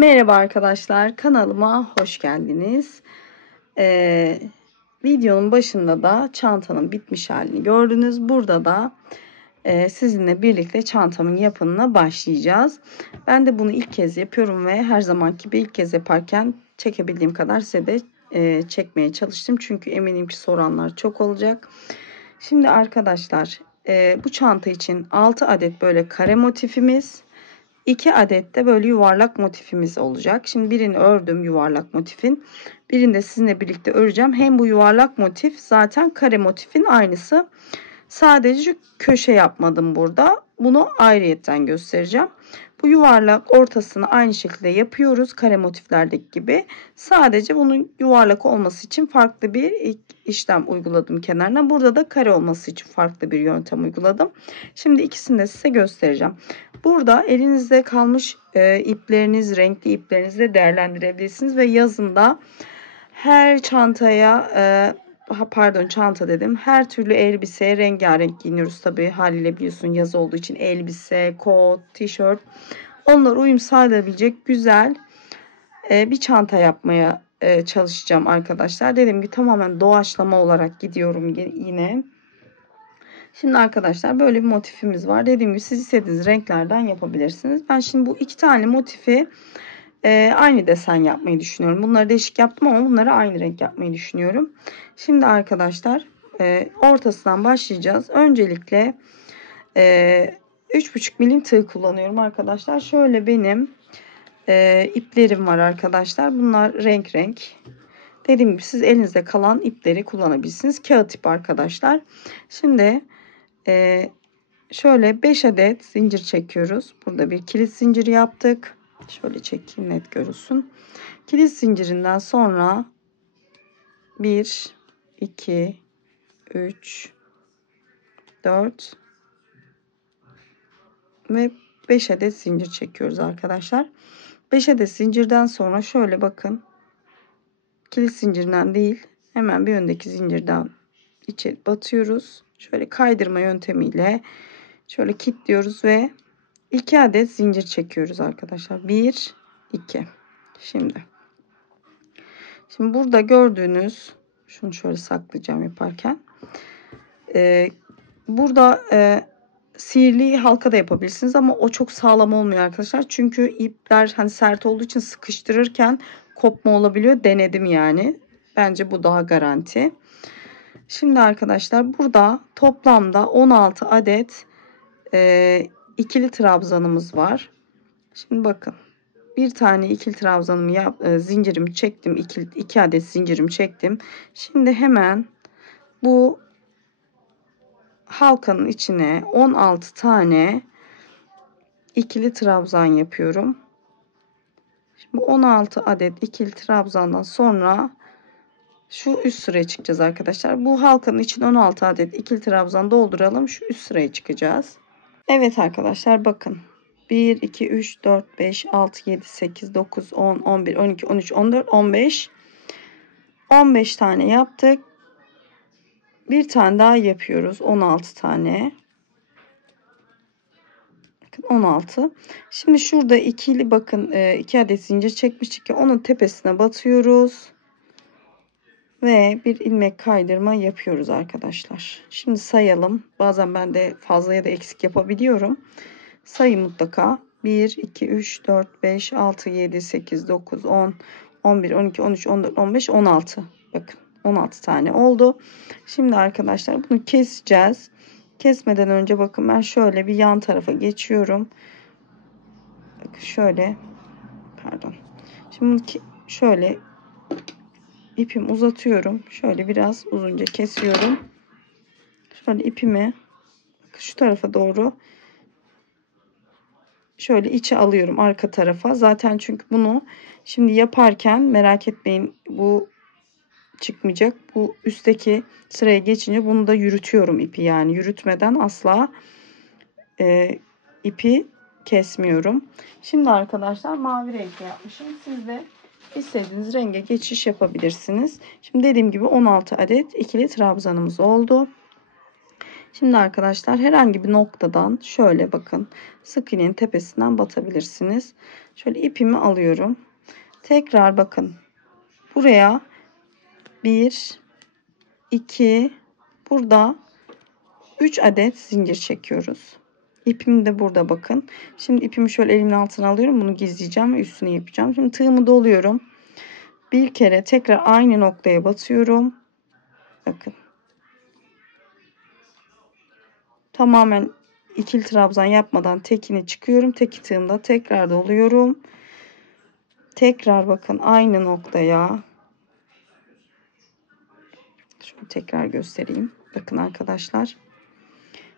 Merhaba arkadaşlar, kanalıma hoş geldiniz. Videonun başında da çantanın bitmiş halini gördünüz. Burada da sizinle birlikte çantamın yapımına başlayacağız. Ben de bunu ilk kez yapıyorum ve her zamanki gibi ilk kez yaparken çekebildiğim kadar size de çekmeye çalıştım. Çünkü eminim ki soranlar çok olacak. Şimdi arkadaşlar bu çanta için 6 adet böyle kare motifimiz, 2 adet de böyle yuvarlak motifimiz olacak. Şimdi birini ördüm, yuvarlak motifin. Birini de sizinle birlikte öreceğim. Hem bu yuvarlak motif zaten kare motifin aynısı. Sadece köşe yapmadım burada. Bunu ayrıyetten göstereceğim. Bu yuvarlak ortasını aynı şekilde yapıyoruz. Kare motiflerdeki gibi. Sadece bunun yuvarlak olması için farklı bir işlem uyguladım kenarına. Burada da kare olması için farklı bir yöntem uyguladım. Şimdi ikisini de size göstereceğim. Burada elinizde kalmış ipleriniz, renkli iplerinizle değerlendirebilirsiniz ve yazında her çantaya çanta dedim. Her türlü elbiseye rengarenk giyiniyoruz tabii, haliyle biliyorsun yaz olduğu için elbise, kot, tişört, onlar uyum sağlayabilecek güzel bir çanta yapmaya çalışacağım arkadaşlar. Dediğim gibi tamamen doğaçlama olarak gidiyorum yine. Şimdi arkadaşlar böyle bir motifimiz var. Dediğim gibi siz istediğiniz renklerden yapabilirsiniz. Ben şimdi bu iki tane motifi aynı desen yapmayı düşünüyorum. Bunları değişik yaptım ama bunları aynı renk yapmayı düşünüyorum. Şimdi arkadaşlar ortasından başlayacağız. Öncelikle 3,5 milim tığ kullanıyorum arkadaşlar. Şöyle benim iplerim var arkadaşlar. Bunlar renk renk. Dediğim gibi siz elinizde kalan ipleri kullanabilirsiniz. Kağıt ip arkadaşlar. Şimdi şöyle 5 adet zincir çekiyoruz. Burada bir kilit zinciri yaptık. Şöyle çekeyim net görülsün. Kilit zincirinden sonra 1, 2, 3, 4 ve 5 adet zincir çekiyoruz arkadaşlar. 5 adet zincirden sonra şöyle bakın. Kilit zincirinden değil, hemen bir öndeki zincirden içeri batıyoruz. Şöyle kaydırma yöntemiyle şöyle kilitliyoruz ve 2 adet zincir çekiyoruz arkadaşlar. 1, 2. Şimdi burada gördüğünüz, şunu şöyle saklayacağım yaparken. Burada sihirli halka da yapabilirsiniz ama o çok sağlam olmuyor arkadaşlar. Çünkü ipler hani sert olduğu için sıkıştırırken kopma olabiliyor. Denedim yani. Bence bu daha garanti. Şimdi arkadaşlar burada toplamda 16 adet ikili trabzanımız var. Şimdi bakın. Bir tane ikili trabzanımı zincirimi çektim. 2 adet zincirimi çektim. Şimdi hemen bu halkanın içine 16 tane ikili trabzan yapıyorum. Şimdi 16 adet ikili trabzandan sonra şu üst sıraya çıkacağız arkadaşlar. Bu halkanın için 16 adet ikili trabzan dolduralım. Şu üst sıraya çıkacağız. Evet arkadaşlar bakın. 1, 2, 3, 4, 5, 6, 7, 8, 9, 10, 11, 12, 13, 14, 15. 15 tane yaptık. Bir tane daha yapıyoruz. 16 tane. Bakın 16. Şimdi şurada ikili bakın 2 adet zincir çekmiştik ki onun tepesine batıyoruz. Ve bir ilmek kaydırma yapıyoruz arkadaşlar. Şimdi sayalım. Bazen ben de fazla ya da eksik yapabiliyorum. Sayı mutlaka. 1, 2, 3, 4, 5, 6, 7, 8, 9, 10, 11, 12, 13, 14, 15, 16. Bakın 16 tane oldu. Şimdi arkadaşlar bunu keseceğiz. Kesmeden önce bakın ben şöyle bir yan tarafa geçiyorum. Bakın şöyle. Pardon. Şimdi şöyle ipimi uzatıyorum. Şöyle biraz uzunca kesiyorum. Şöyle ipimi şu tarafa doğru şöyle içe alıyorum arka tarafa. Zaten çünkü bunu şimdi yaparken merak etmeyin, bu çıkmayacak. Bu üstteki sıraya geçince bunu da yürütüyorum ipi, yani yürütmeden asla ipi kesmiyorum. Şimdi arkadaşlar mavi renkli yapmışım. Siz de istediğiniz renge geçiş yapabilirsiniz. Şimdi dediğim gibi 16 adet ikili trabzanımız oldu. Şimdi arkadaşlar herhangi bir noktadan şöyle bakın sık iğnenin tepesinden batabilirsiniz. Şöyle ipimi alıyorum. Tekrar bakın buraya 1, 2, burada 3 adet zincir çekiyoruz. İpim de burada bakın. Şimdi ipimi şöyle elimin altına alıyorum. Bunu gizleyeceğim ve üstüne yapacağım. Şimdi tığımı doluyorum. Bir kere tekrar aynı noktaya batıyorum. Bakın. Tamamen ikili trabzan yapmadan tekini çıkıyorum. Teki tığımda tekrar doluyorum. Tekrar bakın aynı noktaya. Şunu tekrar göstereyim. Bakın arkadaşlar.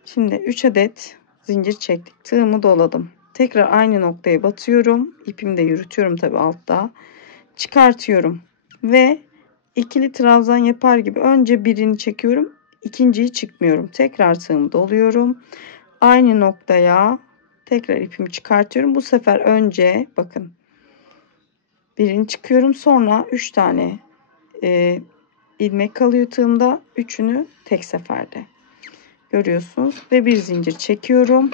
Şimdi 3 adet zincir çektik. Tığımı doladım. Tekrar aynı noktaya batıyorum. İpimi de yürütüyorum tabi altta. Çıkartıyorum. Ve ikili trabzan yapar gibi önce birini çekiyorum. İkinciyi çıkmıyorum. Tekrar tığımı doluyorum. Aynı noktaya tekrar ipimi çıkartıyorum. Bu sefer önce bakın birini çıkıyorum. Sonra 3 tane ilmek kalıyor tığımda. Üçünü tek seferde görüyorsunuz. Ve bir zincir çekiyorum.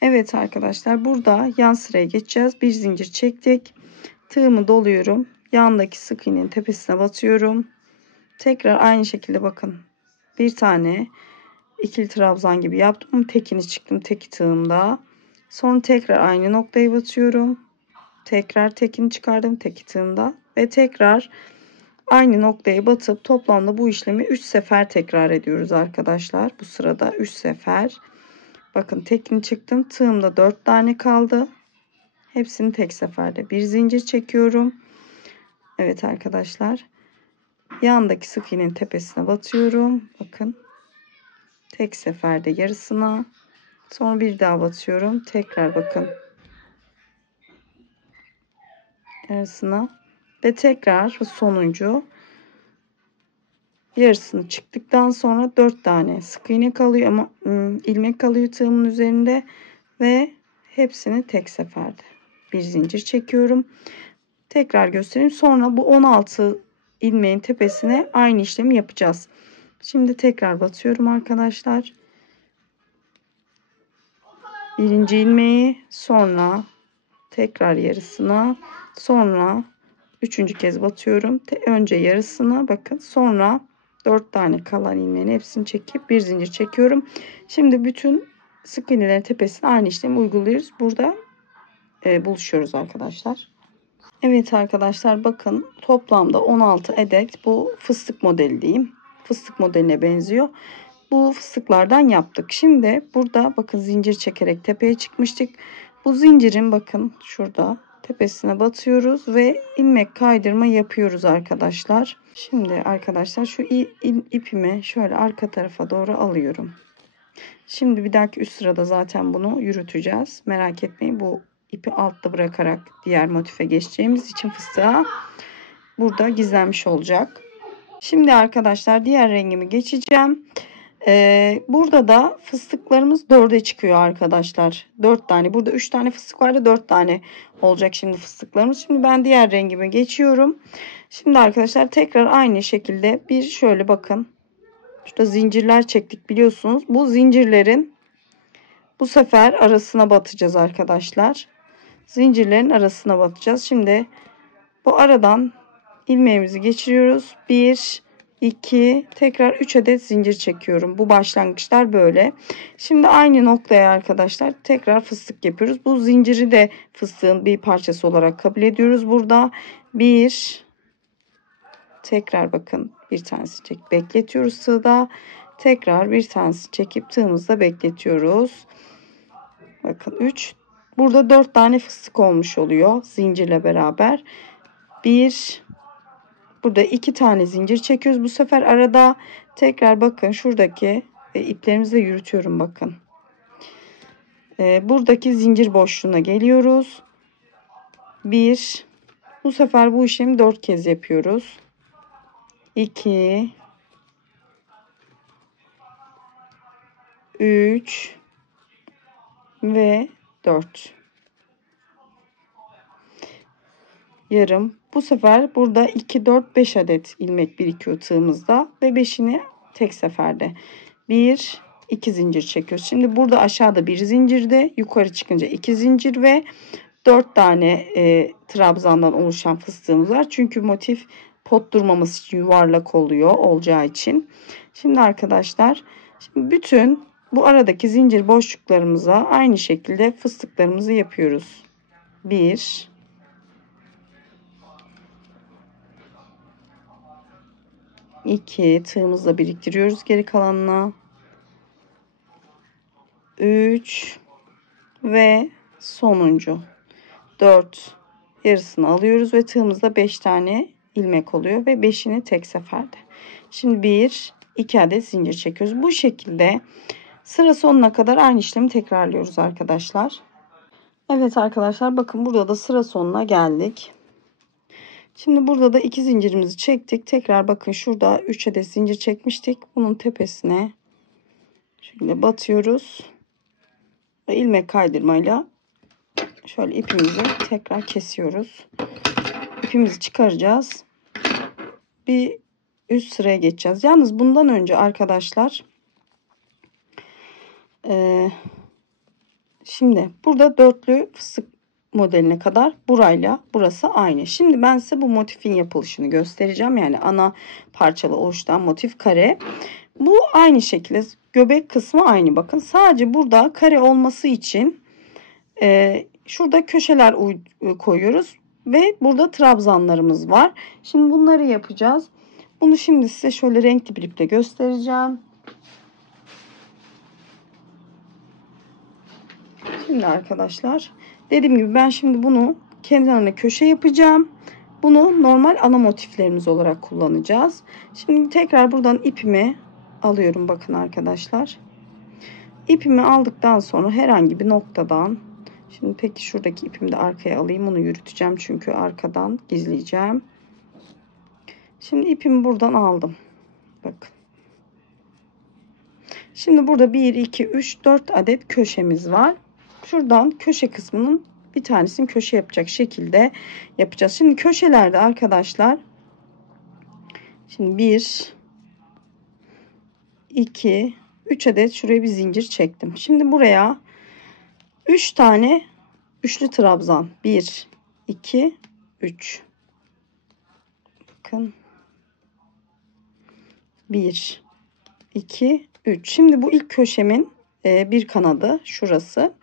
Evet arkadaşlar burada yan sıraya geçeceğiz. Bir zincir çektik. Tığımı doluyorum. Yandaki sık iğnenin tepesine batıyorum. Tekrar aynı şekilde bakın. Bir tane ikili trabzan gibi yaptım. Tekini çıktım teki tığımda. Sonra tekrar aynı noktaya batıyorum. Tekrar tekini çıkardım teki tığımda. Ve tekrar aynı noktaya batıp toplamda bu işlemi 3 sefer tekrar ediyoruz arkadaşlar. Bu sırada 3 sefer. Bakın tekini çıktım. Tığımda 4 tane kaldı. Hepsini tek seferde bir zincir çekiyorum. Evet arkadaşlar. Yandaki sık iğnenin tepesine batıyorum. Bakın. Tek seferde yarısına. Sonra bir daha batıyorum. Tekrar bakın. Yarısına. Ve tekrar sonuncu. Yarısını çıktıktan sonra 4 tane sık iğne kalıyor ama ilmek kalıyor tığımın üzerinde ve hepsini tek seferde bir zincir çekiyorum. Tekrar göstereyim. Sonra bu 16 ilmeğin tepesine aynı işlemi yapacağız. Şimdi tekrar batıyorum arkadaşlar. Birinci ilmeği, sonra tekrar yarısına, sonra üçüncü kez batıyorum. Önce yarısına bakın, sonra 4 tane kalan ilmeğin hepsini çekip bir zincir çekiyorum. Şimdi bütün sık iğnelerin tepesine aynı işlemi uyguluyoruz. Burada buluşuyoruz arkadaşlar. Evet arkadaşlar bakın toplamda 16 adet bu fıstık modeli diyeyim. Fıstık modeline benziyor. Bu fıstıklardan yaptık. Şimdi burada bakın zincir çekerek tepeye çıkmıştık. Bu zincirin bakın şurada tepesine batıyoruz ve ilmek kaydırma yapıyoruz arkadaşlar. Şimdi arkadaşlar şu ipimi şöyle arka tarafa doğru alıyorum. Şimdi bir dahaki üst sırada zaten bunu yürüteceğiz. Merak etmeyin, bu ipi altta bırakarak diğer motife geçeceğimiz için fıstığa burada gizlenmiş olacak. Şimdi arkadaşlar diğer rengimi geçeceğim. Burada da fıstıklarımız 4'e çıkıyor arkadaşlar. 4 tane. Burada 3 tane fıstık vardı. 4 tane olacak şimdi fıstıklarımız. Şimdi ben diğer rengime geçiyorum. Şimdi arkadaşlar tekrar aynı şekilde bir şöyle bakın. Şurada zincirler çektik biliyorsunuz. Bu zincirlerin bu sefer arasına batacağız arkadaşlar. Zincirlerin arasına batacağız. Şimdi bu aradan ilmeğimizi geçiriyoruz. 1, 2, tekrar 3 adet zincir çekiyorum. Bu başlangıçlar böyle. Şimdi aynı noktaya arkadaşlar tekrar fıstık yapıyoruz. Bu zinciri de fıstığın bir parçası olarak kabul ediyoruz burada. 1, tekrar bakın bir tanesi çekip bekletiyoruz tığda. Tekrar bir tanesi çekip tığımızda bekletiyoruz. Bakın 3. Burada 4 tane fıstık olmuş oluyor zincirle beraber. 1, burada 2 tane zincir çekiyoruz. Bu sefer arada tekrar bakın şuradaki iplerimizi de yürütüyorum bakın. Buradaki zincir boşluğuna geliyoruz. 1, bu sefer bu işlemi 4 kez yapıyoruz. 2, 3 ve 4. Yarım. Bu sefer burada 2, 4, 5 adet ilmek birikiyor tığımızda ve 5'ini tek seferde 1 2 zincir çekiyoruz. Şimdi burada aşağıda bir zincirde, yukarı çıkınca 2 zincir ve 4 tane trabzandan oluşan fıstığımız var. Çünkü motif pot durmaması için yuvarlak oluyor olacağı için. Şimdi arkadaşlar, bütün bu aradaki zincir boşluklarımıza aynı şekilde fıstıklarımızı yapıyoruz. 1 2 tığımızla biriktiriyoruz geri kalanına. 3 ve sonuncu 4 yarısını alıyoruz ve tığımızda 5 tane ilmek oluyor ve 5'ini tek seferde. Şimdi 1 2 adet zincir çekiyoruz. Bu şekilde sıra sonuna kadar aynı işlemi tekrarlıyoruz arkadaşlar. Evet arkadaşlar, bakın burada da sıra sonuna geldik. Şimdi burada da 2 zincirimizi çektik. Tekrar bakın, şurada 3 adet zincir çekmiştik. Bunun tepesine şöyle batıyoruz ve ilmek kaydırmayla şöyle ipimizi tekrar kesiyoruz. İpimizi çıkaracağız. Bir üst sıraya geçeceğiz. Yalnız bundan önce arkadaşlar, şimdi burada dörtlü fıstık modeline kadar burayla burası aynı. Şimdi ben size bu motifin yapılışını göstereceğim. Yani ana parçalı oluşturan motif kare. Bu aynı şekilde göbek kısmı aynı. Bakın, sadece burada kare olması için şurada köşeler koyuyoruz ve burada trabzanlarımız var. Şimdi bunları yapacağız. Bunu şimdi size şöyle renkli bir iple göstereceğim. Şimdi arkadaşlar, dediğim gibi ben şimdi bunu kenarına köşe yapacağım. Bunu normal ana motiflerimiz olarak kullanacağız. Şimdi tekrar buradan ipimi alıyorum. Bakın arkadaşlar. İpimi aldıktan sonra herhangi bir noktadan, şimdi peki şuradaki ipimi de arkaya alayım. Onu yürüteceğim çünkü arkadan gizleyeceğim. Şimdi ipimi buradan aldım. Bakın. Şimdi burada 1 2 3 4 adet köşemiz var. Şuradan köşe kısmının bir tanesini köşe yapacak şekilde yapacağız. Şimdi köşelerde arkadaşlar, şimdi 1 2 3 adet şuraya bir zincir çektim. Şimdi buraya 3 tane üçlü trabzan, 1 2 3, bakın, 1 2 3. Şimdi bu ilk köşemin bir kanadı şurası.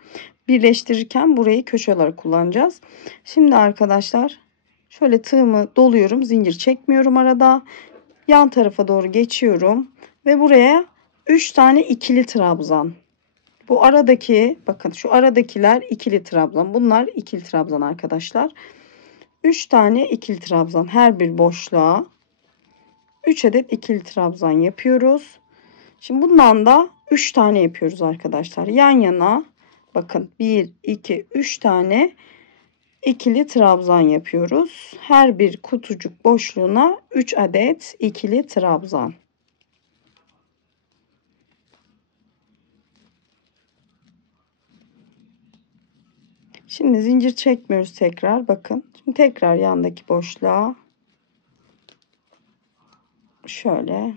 Birleştirirken burayı köşe olarak kullanacağız. Şimdi arkadaşlar, şöyle tığımı doluyorum. Zincir çekmiyorum arada. Yan tarafa doğru geçiyorum. Ve buraya 3 tane ikili trabzan. Bu aradaki, bakın şu aradakiler ikili trabzan. Bunlar ikili trabzan arkadaşlar. 3 tane ikili trabzan. Her bir boşluğa 3 adet ikili trabzan yapıyoruz. Şimdi bundan da 3 tane yapıyoruz arkadaşlar. Yan yana, bakın, 1 2 3 tane ikili trabzan yapıyoruz. Her bir kutucuk boşluğuna 3 adet ikili trabzan. Şimdi zincir çekmiyoruz tekrar. Bakın. Şimdi tekrar yandaki boşluğa şöyle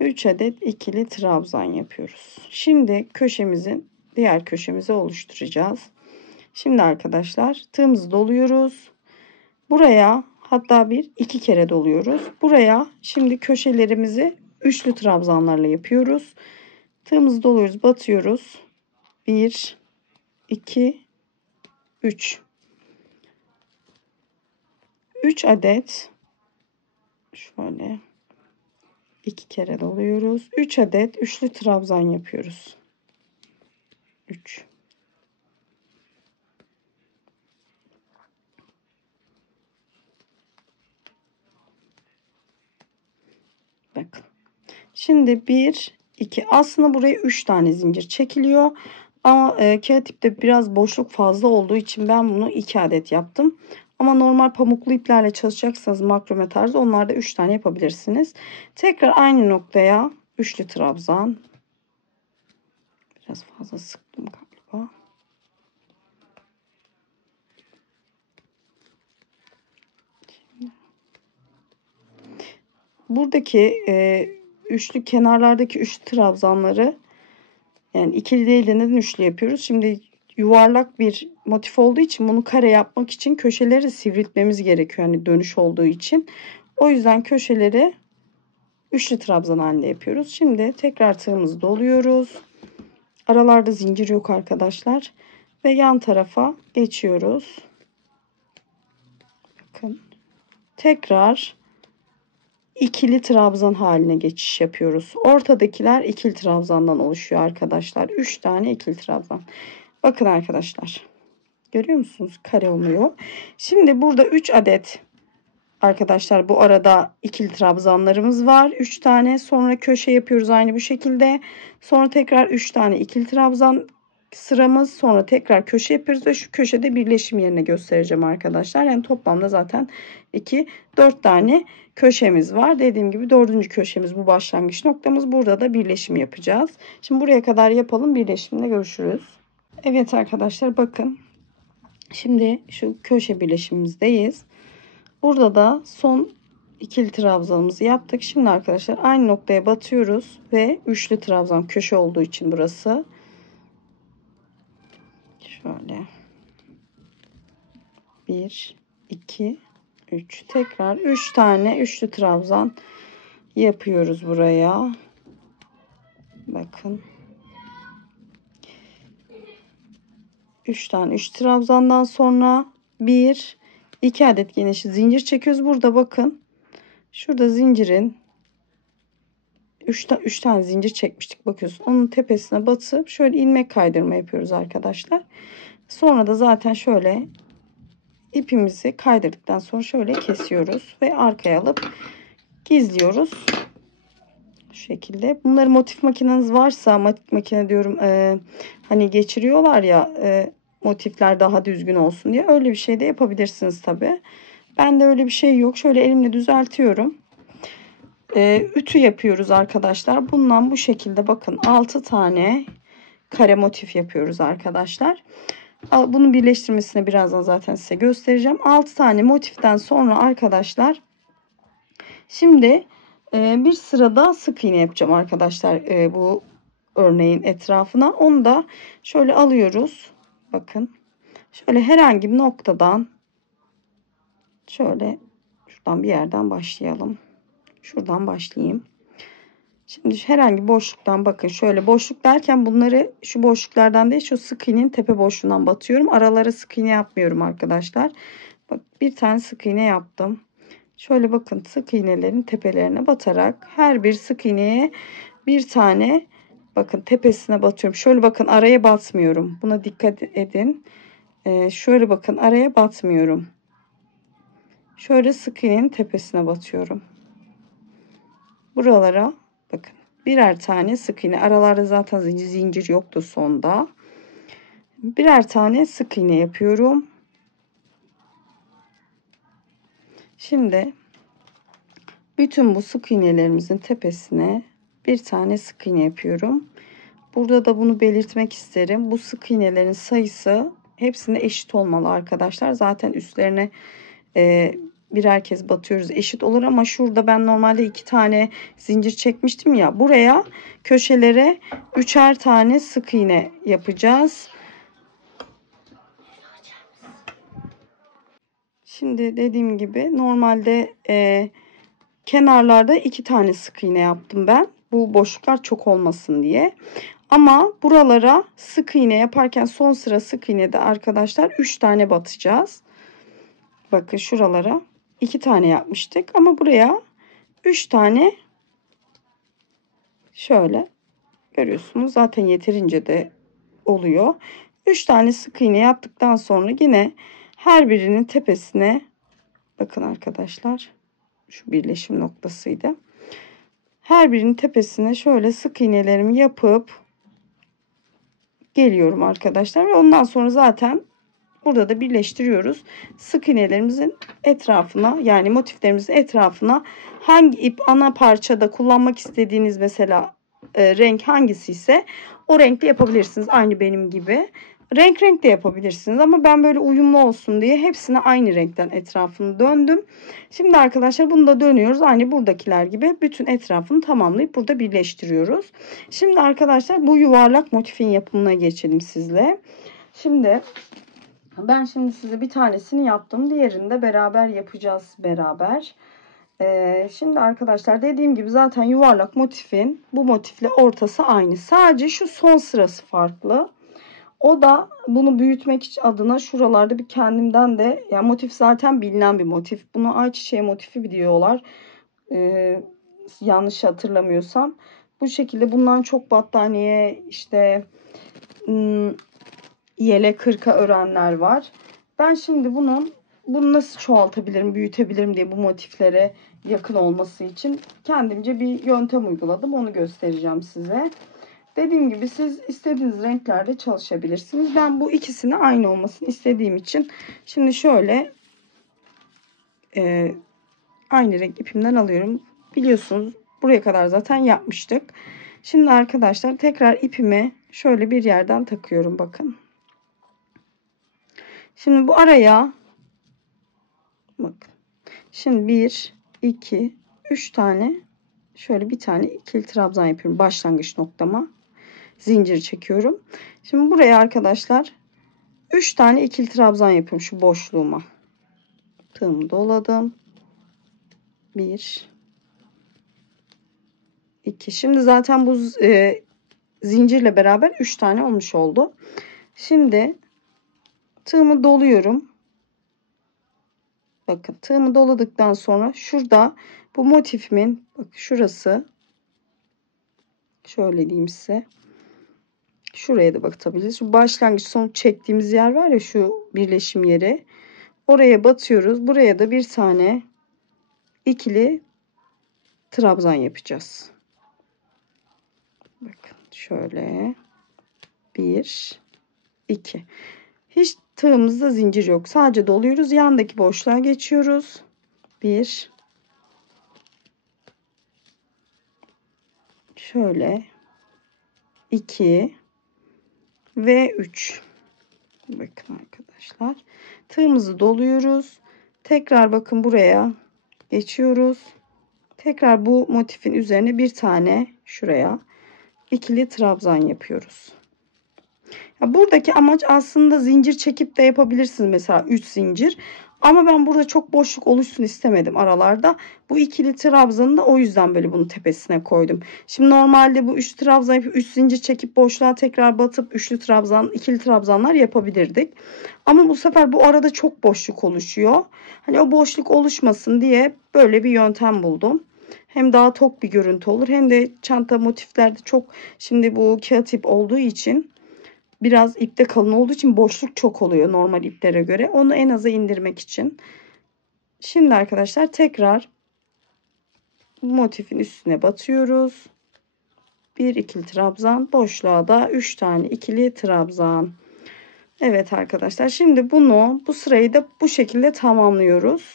3 adet ikili trabzan yapıyoruz. Şimdi köşemizin diğer köşemizi oluşturacağız. Şimdi arkadaşlar, tığımızı doluyoruz. Buraya hatta bir iki kere doluyoruz. Buraya şimdi köşelerimizi üçlü trabzanlarla yapıyoruz. Tığımızı doluyoruz, batıyoruz. 1 2 3 3 adet şöyle iki kere doluyoruz. 3 adet üçlü trabzan yapıyoruz. 3 bakın. Şimdi 1 2, aslında buraya 3 tane zincir çekiliyor. Ama kağıt ipte biraz boşluk fazla olduğu için ben bunu 2 adet yaptım. Ama normal pamuklu iplerle çalışacaksanız makrome tarzı, onlarda 3 tane yapabilirsiniz. Tekrar aynı noktaya üçlü trabzan. Biraz fazla sıktım galiba. Buradaki üçlü kenarlardaki üçlü trabzanları, yani ikili değil de neden üçlü yapıyoruz? Şimdi yuvarlak bir motif olduğu için bunu kare yapmak için köşeleri sivriltmemiz gerekiyor. Yani dönüş olduğu için. O yüzden köşeleri üçlü trabzan halinde yapıyoruz. Şimdi tekrar tığımızı doluyoruz. Aralarda zincir yok arkadaşlar. Ve yan tarafa geçiyoruz. Bakın. Tekrar ikili trabzan haline geçiş yapıyoruz. Ortadakiler ikili trabzandan oluşuyor arkadaşlar. 3 tane ikili trabzan. Bakın arkadaşlar. Görüyor musunuz? Kare oluyor. Şimdi burada 3 adet arkadaşlar bu arada ikili trabzanlarımız var. 3 tane. Sonra köşe yapıyoruz aynı bu şekilde. Sonra tekrar 3 tane ikili trabzan sıramız. Sonra tekrar köşe yapıyoruz ve şu köşede birleşim yerine göstereceğim arkadaşlar. Yani toplamda zaten 4 tane köşemiz var. Dediğim gibi 4. köşemiz bu başlangıç noktamız. Burada da birleşim yapacağız. Şimdi buraya kadar yapalım. Birleşimde görüşürüz. Evet arkadaşlar bakın. Şimdi şu köşe birleşimimizdeyiz. Burada da son ikili trabzanımızı yaptık. Şimdi arkadaşlar aynı noktaya batıyoruz ve üçlü trabzan köşe olduğu için burası. Şöyle. 1, 2, 3. Tekrar 3 tane üçlü trabzan yapıyoruz buraya. Bakın. 3 tane 3 trabzandan sonra 2 adet geniş zincir çekiyoruz. Burada bakın. Şurada zincirin 3 tane zincir çekmiştik. Bakıyorsun. Onun tepesine batıp şöyle ilmek kaydırma yapıyoruz arkadaşlar. Sonra da zaten şöyle ipimizi kaydırdıktan sonra şöyle kesiyoruz ve arkaya alıp gizliyoruz. Şu şekilde. Bunları motif makineniz varsa, makine diyorum, hani geçiriyorlar ya, motifler daha düzgün olsun diye, öyle bir şey de yapabilirsiniz tabi. Ben de öyle bir şey yok. Şöyle elimle düzeltiyorum. Ütü yapıyoruz arkadaşlar. Bundan bu şekilde bakın 6 tane kare motif yapıyoruz arkadaşlar. Bunun birleştirmesini birazdan zaten size göstereceğim. 6 tane motiften sonra arkadaşlar şimdi bir sırada sık iğne yapacağım arkadaşlar, bu örneğin etrafına. Onu da şöyle alıyoruz. Bakın. Şöyle herhangi bir noktadan şöyle şuradan bir yerden başlayalım. Şuradan başlayayım. Şimdi herhangi boşluktan, bakın şöyle boşluk derken bunları şu boşluklardan değil, şu sık iğnenin tepe boşluğundan batıyorum. Aralara sık iğne yapmıyorum arkadaşlar. Bak, bir tane sık iğne yaptım. Şöyle bakın, sık iğnelerin tepelerine batarak her bir sık iğneye bir tane, bakın tepesine batıyorum. Şöyle bakın, araya batmıyorum. Buna dikkat edin. Şöyle bakın, araya batmıyorum. Şöyle sık iğnenin tepesine batıyorum. Buralara bakın birer tane sık iğne. Aralarda zaten zincir yoktu sonda. Birer tane sık iğne yapıyorum. Şimdi bütün bu sık iğnelerimizin tepesine bir tane sık iğne yapıyorum. Burada da bunu belirtmek isterim. Bu sık iğnelerin sayısı hepsine eşit olmalı arkadaşlar. Zaten üstlerine birer kez batıyoruz, eşit olur, ama şurada ben normalde 2 tane zincir çekmiştim ya, buraya köşelere 3'er tane sık iğne yapacağız. Şimdi dediğim gibi normalde kenarlarda 2 tane sık iğne yaptım ben, bu boşluklar çok olmasın diye. Ama buralara sık iğne yaparken son sıra sık iğnede arkadaşlar 3 tane batacağız. Bakın şuralara 2 tane yapmıştık ama buraya 3 tane, şöyle görüyorsunuz zaten yeterince de oluyor. 3 tane sık iğne yaptıktan sonra yine her birinin tepesine, bakın arkadaşlar şu birleşim noktasıydı. Her birinin tepesine şöyle sık iğnelerimi yapıp geliyorum arkadaşlar ve ondan sonra zaten burada da birleştiriyoruz. Sık iğnelerimizin etrafına, yani motiflerimizin etrafına hangi ip ana parçada kullanmak istediğiniz mesela renk hangisi ise o renkle yapabilirsiniz. Aynı benim gibi. Renk renk de yapabilirsiniz ama ben böyle uyumlu olsun diye hepsini aynı renkten etrafını döndüm. Şimdi arkadaşlar bunu da dönüyoruz. Aynı buradakiler gibi bütün etrafını tamamlayıp burada birleştiriyoruz. Şimdi arkadaşlar bu yuvarlak motifin yapımına geçelim sizle. Şimdi ben size bir tanesini yaptım. Diğerini de beraber yapacağız beraber. Şimdi arkadaşlar dediğim gibi zaten yuvarlak motifin bu motifle ortası aynı. Sadece şu son sırası farklı. O da bunu büyütmek adına şuralarda bir kendimden de, yani motif zaten bilinen bir motif. Bunu ayçiçeği motifi diyorlar. Yanlış hatırlamıyorsam. Bu şekilde bundan çok battaniye, işte yelek, hırka örenler var. Ben şimdi bunu nasıl çoğaltabilirim, büyütebilirim diye bu motiflere yakın olması için kendimce bir yöntem uyguladım. Onu göstereceğim size. Dediğim gibi siz istediğiniz renklerde çalışabilirsiniz. Ben bu ikisini aynı olmasını istediğim için şimdi şöyle aynı renk ipimden alıyorum. Biliyorsunuz buraya kadar zaten yapmıştık. Şimdi arkadaşlar tekrar ipimi şöyle bir yerden takıyorum, bakın. Şimdi bu araya bakın. Şimdi 1, 2, 3 tane şöyle bir tane ikili trabzan yapıyorum başlangıç noktama. Zincir çekiyorum. Şimdi buraya arkadaşlar 3 tane ikili trabzan yapıyorum şu boşluğuma. Tığımı doladım. 1, 2. Şimdi zaten bu zincirle beraber 3 tane olmuş oldu. Şimdi tığımı doluyorum. Bakın tığımı doladıktan sonra şurada bu motifimin, bak şurası, şöyle diyeyim size. Şuraya da bakabiliriz. Şu başlangıç sonuç çektiğimiz yer var ya, şu birleşim yeri. Oraya batıyoruz. Buraya da bir tane ikili trabzan yapacağız. Bakın şöyle 1, 2. Hiç tığımızda zincir yok. Sadece doluyoruz. Yandaki boşluğa geçiyoruz. 1, şöyle 2 ve 3. Bakın arkadaşlar. Tığımızı doluyoruz. Tekrar bakın buraya geçiyoruz. Tekrar bu motifin üzerine bir tane şuraya ikili trabzan yapıyoruz. Ya buradaki amaç aslında zincir çekip de yapabilirsiniz, mesela 3 zincir. Ama ben burada çok boşluk oluşsun istemedim aralarda. Bu ikili trabzanı da o yüzden böyle bunun tepesine koydum. Şimdi normalde bu 3 trabzan yapıp 3 zincir çekip boşluğa tekrar batıp üçlü trabzan, ikili trabzanlar yapabilirdik. Ama bu sefer bu arada çok boşluk oluşuyor. Hani o boşluk oluşmasın diye böyle bir yöntem buldum. Hem daha tok bir görüntü olur, hem de çanta motiflerde çok, şimdi bu kağıt ip olduğu için, biraz ipte kalın olduğu için boşluk çok oluyor normal iplere göre. Onu en aza indirmek için. Şimdi arkadaşlar tekrar motifin üstüne batıyoruz. Bir ikili trabzan, boşluğa da 3 tane ikili trabzan. Evet arkadaşlar, şimdi bu sırayı da bu şekilde tamamlıyoruz.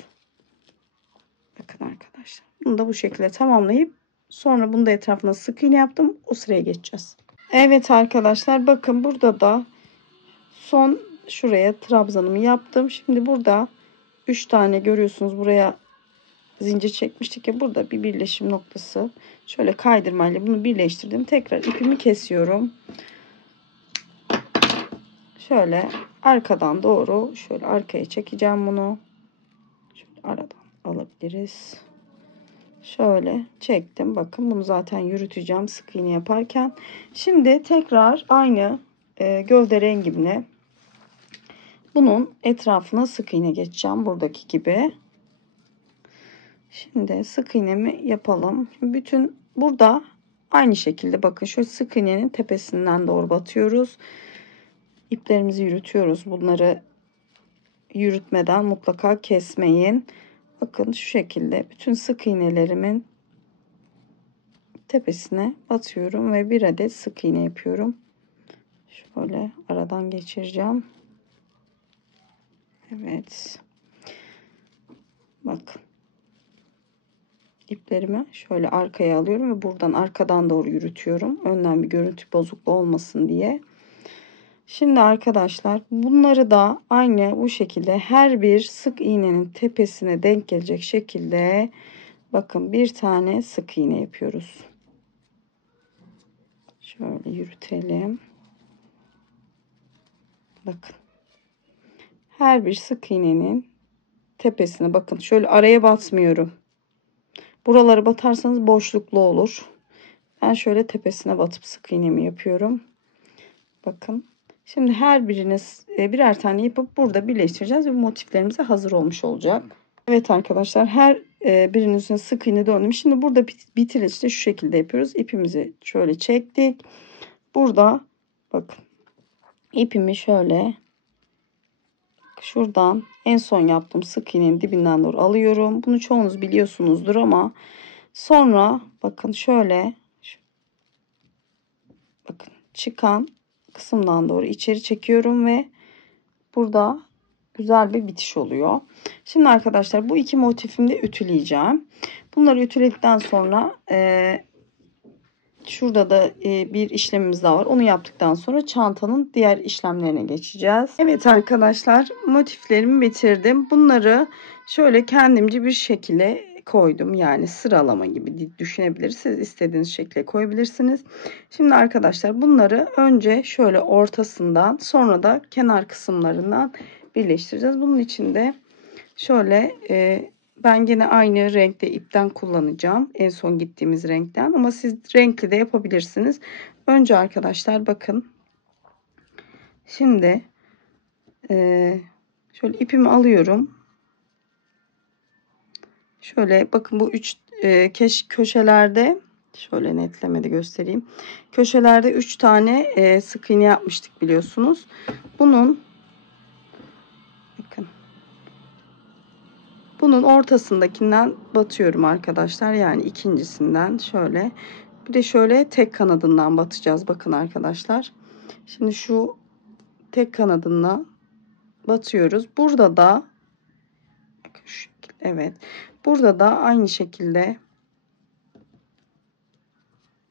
Bakın arkadaşlar, bunu da bu şekilde tamamlayıp sonra bunu da etrafına sık iğne yaptım. O sıraya geçeceğiz. Evet arkadaşlar, bakın burada da son şuraya trabzanımı yaptım. Şimdi burada 3 tane görüyorsunuz, buraya zincir çekmiştik ya, burada bir birleşim noktası. Şöyle kaydırmayla bunu birleştirdim. Tekrar ipimi kesiyorum. Şöyle arkadan doğru şöyle arkaya çekeceğim bunu. Şöyle aradan alabiliriz. Şöyle çektim. Bakın bunu zaten yürüteceğim sık iğne yaparken. Şimdi tekrar aynı gövde rengimle bunun etrafına sık iğne geçeceğim. Buradaki gibi. Şimdi sık iğnemi yapalım. Bütün burada aynı şekilde bakın şöyle sık iğnenin tepesinden doğru batıyoruz. İplerimizi yürütüyoruz. Bunları yürütmeden mutlaka kesmeyin. Bakın şu şekilde bütün sık iğnelerimin tepesine batıyorum ve bir adet sık iğne yapıyorum. Şöyle aradan geçireceğim. Evet. Bakın. İplerimi şöyle arkaya alıyorum ve buradan arkadan doğru yürütüyorum. Önden bir görüntü bozukluğu olmasın diye. Şimdi arkadaşlar bunları da aynı bu şekilde her bir sık iğnenin tepesine denk gelecek şekilde bakın bir tane sık iğne yapıyoruz. Şöyle yürütelim. Bakın. Her bir sık iğnenin tepesine bakın. Şöyle araya batmıyorum. Buraları batarsanız boşluklu olur. Ben şöyle tepesine batıp sık iğnemi yapıyorum. Bakın. Şimdi her biriniz birer tane yapıp burada birleştireceğiz ve motiflerimize hazır olmuş olacak. Evet arkadaşlar, her birinizin sık iğne döndüm. Şimdi burada bitirişte şu şekilde yapıyoruz. İpimizi şöyle çektik. Burada bakın ipimi şöyle şuradan en son yaptığım sık iğnenin dibinden doğru alıyorum. Bunu çoğunuz biliyorsunuzdur ama sonra bakın şöyle bakın çıkan kısımdan doğru içeri çekiyorum ve burada güzel bir bitiş oluyor. Şimdi arkadaşlar bu iki motifimi de ütüleyeceğim. Bunları ütüledikten sonra şurada da bir işlemimiz daha var. Onu yaptıktan sonra çantanın diğer işlemlerine geçeceğiz. Evet arkadaşlar, motiflerimi bitirdim. Bunları şöyle kendimce bir şekilde koydum. Yani sıralama gibi düşünebilirsiniz. İstediğiniz şekilde koyabilirsiniz. Şimdi arkadaşlar bunları önce şöyle ortasından sonra da kenar kısımlarından birleştireceğiz. Bunun için de şöyle ben yine aynı renkte ipten kullanacağım. En son gittiğimiz renkten. Ama siz renkli de yapabilirsiniz. Önce arkadaşlar bakın. Şimdi şöyle ipimi alıyorum. Şöyle bakın bu üç köşelerde şöyle netlemede göstereyim. Köşelerde 3 tane sık iğne yapmıştık biliyorsunuz. Bunun ortasındakinden batıyorum arkadaşlar. Yani ikincisinden şöyle. Bir de şöyle tek kanadından batacağız. Bakın arkadaşlar. Şimdi şu tek kanadından batıyoruz. Burada da evet. Burada da aynı şekilde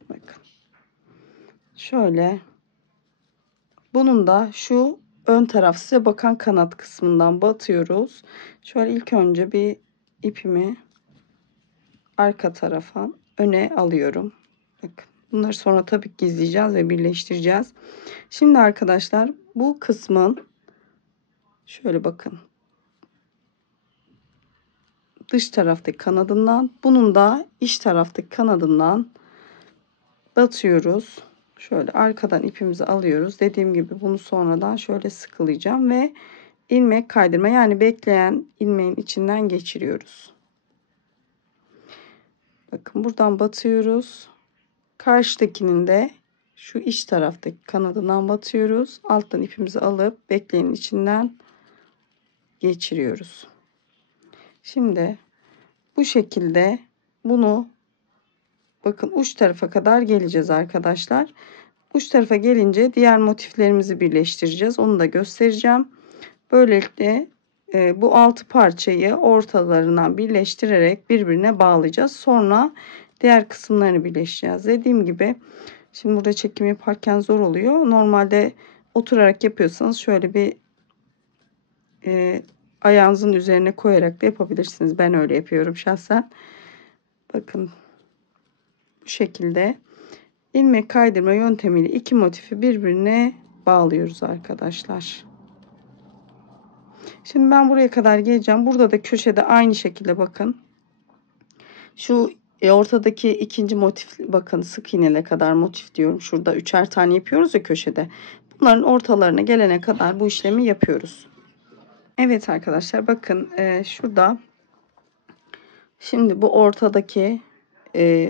bakın. Şöyle bunun da şu ön taraf size bakan kanat kısmından batıyoruz. Şöyle ilk önce bir ipimi arka tarafa öne alıyorum. Bakın. Bunları sonra tabii ki gizleyeceğiz ve birleştireceğiz. Şimdi arkadaşlar bu kısmın şöyle bakın dış taraftaki kanadından, bunun da iç taraftaki kanadından batıyoruz. Şöyle arkadan ipimizi alıyoruz. Dediğim gibi bunu sonradan şöyle sıkılayacağım ve ilmek kaydırma yani bekleyen ilmeğin içinden geçiriyoruz. Bakın buradan batıyoruz. Karşıdakinin de şu iç taraftaki kanadından batıyoruz. Alttan ipimizi alıp bekleyenin içinden geçiriyoruz. Şimdi bu şekilde bunu bakın uç tarafa kadar geleceğiz arkadaşlar. Uç tarafa gelince diğer motiflerimizi birleştireceğiz. Onu da göstereceğim. Böylelikle bu 6 parçayı ortalarından birleştirerek birbirine bağlayacağız. Sonra diğer kısımlarını birleştireceğiz. Dediğim gibi şimdi burada çekim yaparken zor oluyor. Normalde oturarak yapıyorsanız şöyle bir ayağınızın üzerine koyarak da yapabilirsiniz. Ben öyle yapıyorum şahsen. Bakın bu şekilde ilmek kaydırma yöntemiyle iki motifi birbirine bağlıyoruz arkadaşlar. Şimdi ben buraya kadar geleceğim. Burada da köşede aynı şekilde bakın. Şu ortadaki ikinci motif bakın sık iğnele kadar motif diyorum. Şurada üçer tane yapıyoruz ya köşede. Bunların ortalarına gelene kadar bu işlemi yapıyoruz. Evet arkadaşlar bakın şurada şimdi bu ortadaki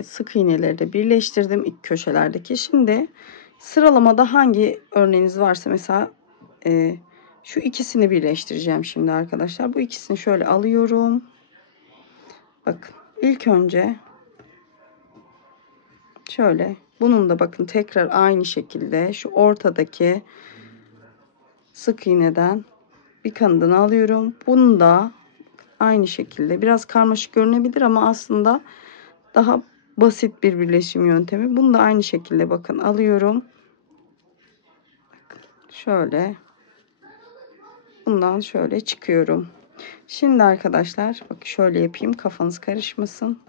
sık iğneleri de birleştirdim ilk köşelerdeki. Şimdi sıralamada hangi örneğiniz varsa mesela şu ikisini birleştireceğim şimdi arkadaşlar. Bu ikisini şöyle alıyorum. Bakın ilk önce şöyle bunun da bakın tekrar aynı şekilde şu ortadaki sık iğneden bir kanadını alıyorum. Bunu da aynı şekilde biraz karmaşık görünebilir ama aslında daha basit bir birleşim yöntemi. Bunu da aynı şekilde bakın alıyorum. şöyle bundan şöyle çıkıyorum. Şimdi arkadaşlar bak şöyle yapayım, kafanız karışmasın.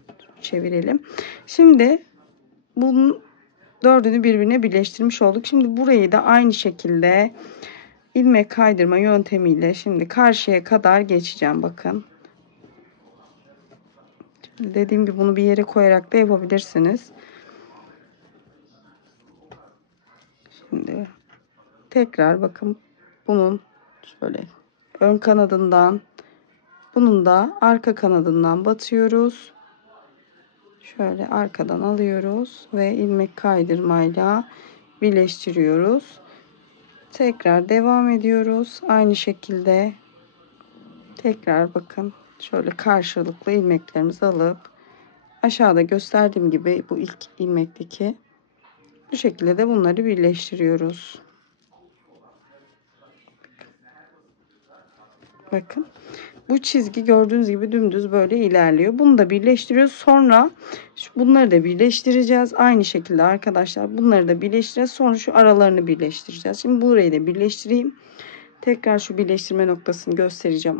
Çevirelim. Şimdi bunun dördünü birbirine birleştirmiş olduk. Şimdi burayı da aynı şekilde ilmek kaydırma yöntemiyle şimdi karşıya kadar geçeceğim. Bakın. Dediğim gibi bunu bir yere koyarak da yapabilirsiniz. Şimdi tekrar bakın, bunun şöyle ön kanadından, bunun da arka kanadından batıyoruz. Şöyle arkadan alıyoruz ve ilmek kaydırmayla birleştiriyoruz. Tekrar devam ediyoruz. Aynı şekilde tekrar bakın şöyle karşılıklı ilmeklerimizi alıp aşağıda gösterdiğim gibi bu ilk ilmekteki bu şekilde de bunları birleştiriyoruz. Bakın. Bu çizgi gördüğünüz gibi dümdüz böyle ilerliyor. Bunu da birleştiriyoruz. Sonra bunları da birleştireceğiz. Aynı şekilde arkadaşlar bunları da birleştireceğiz. Sonra şu aralarını birleştireceğiz. Şimdi burayı da birleştireyim. Tekrar şu birleştirme noktasını göstereceğim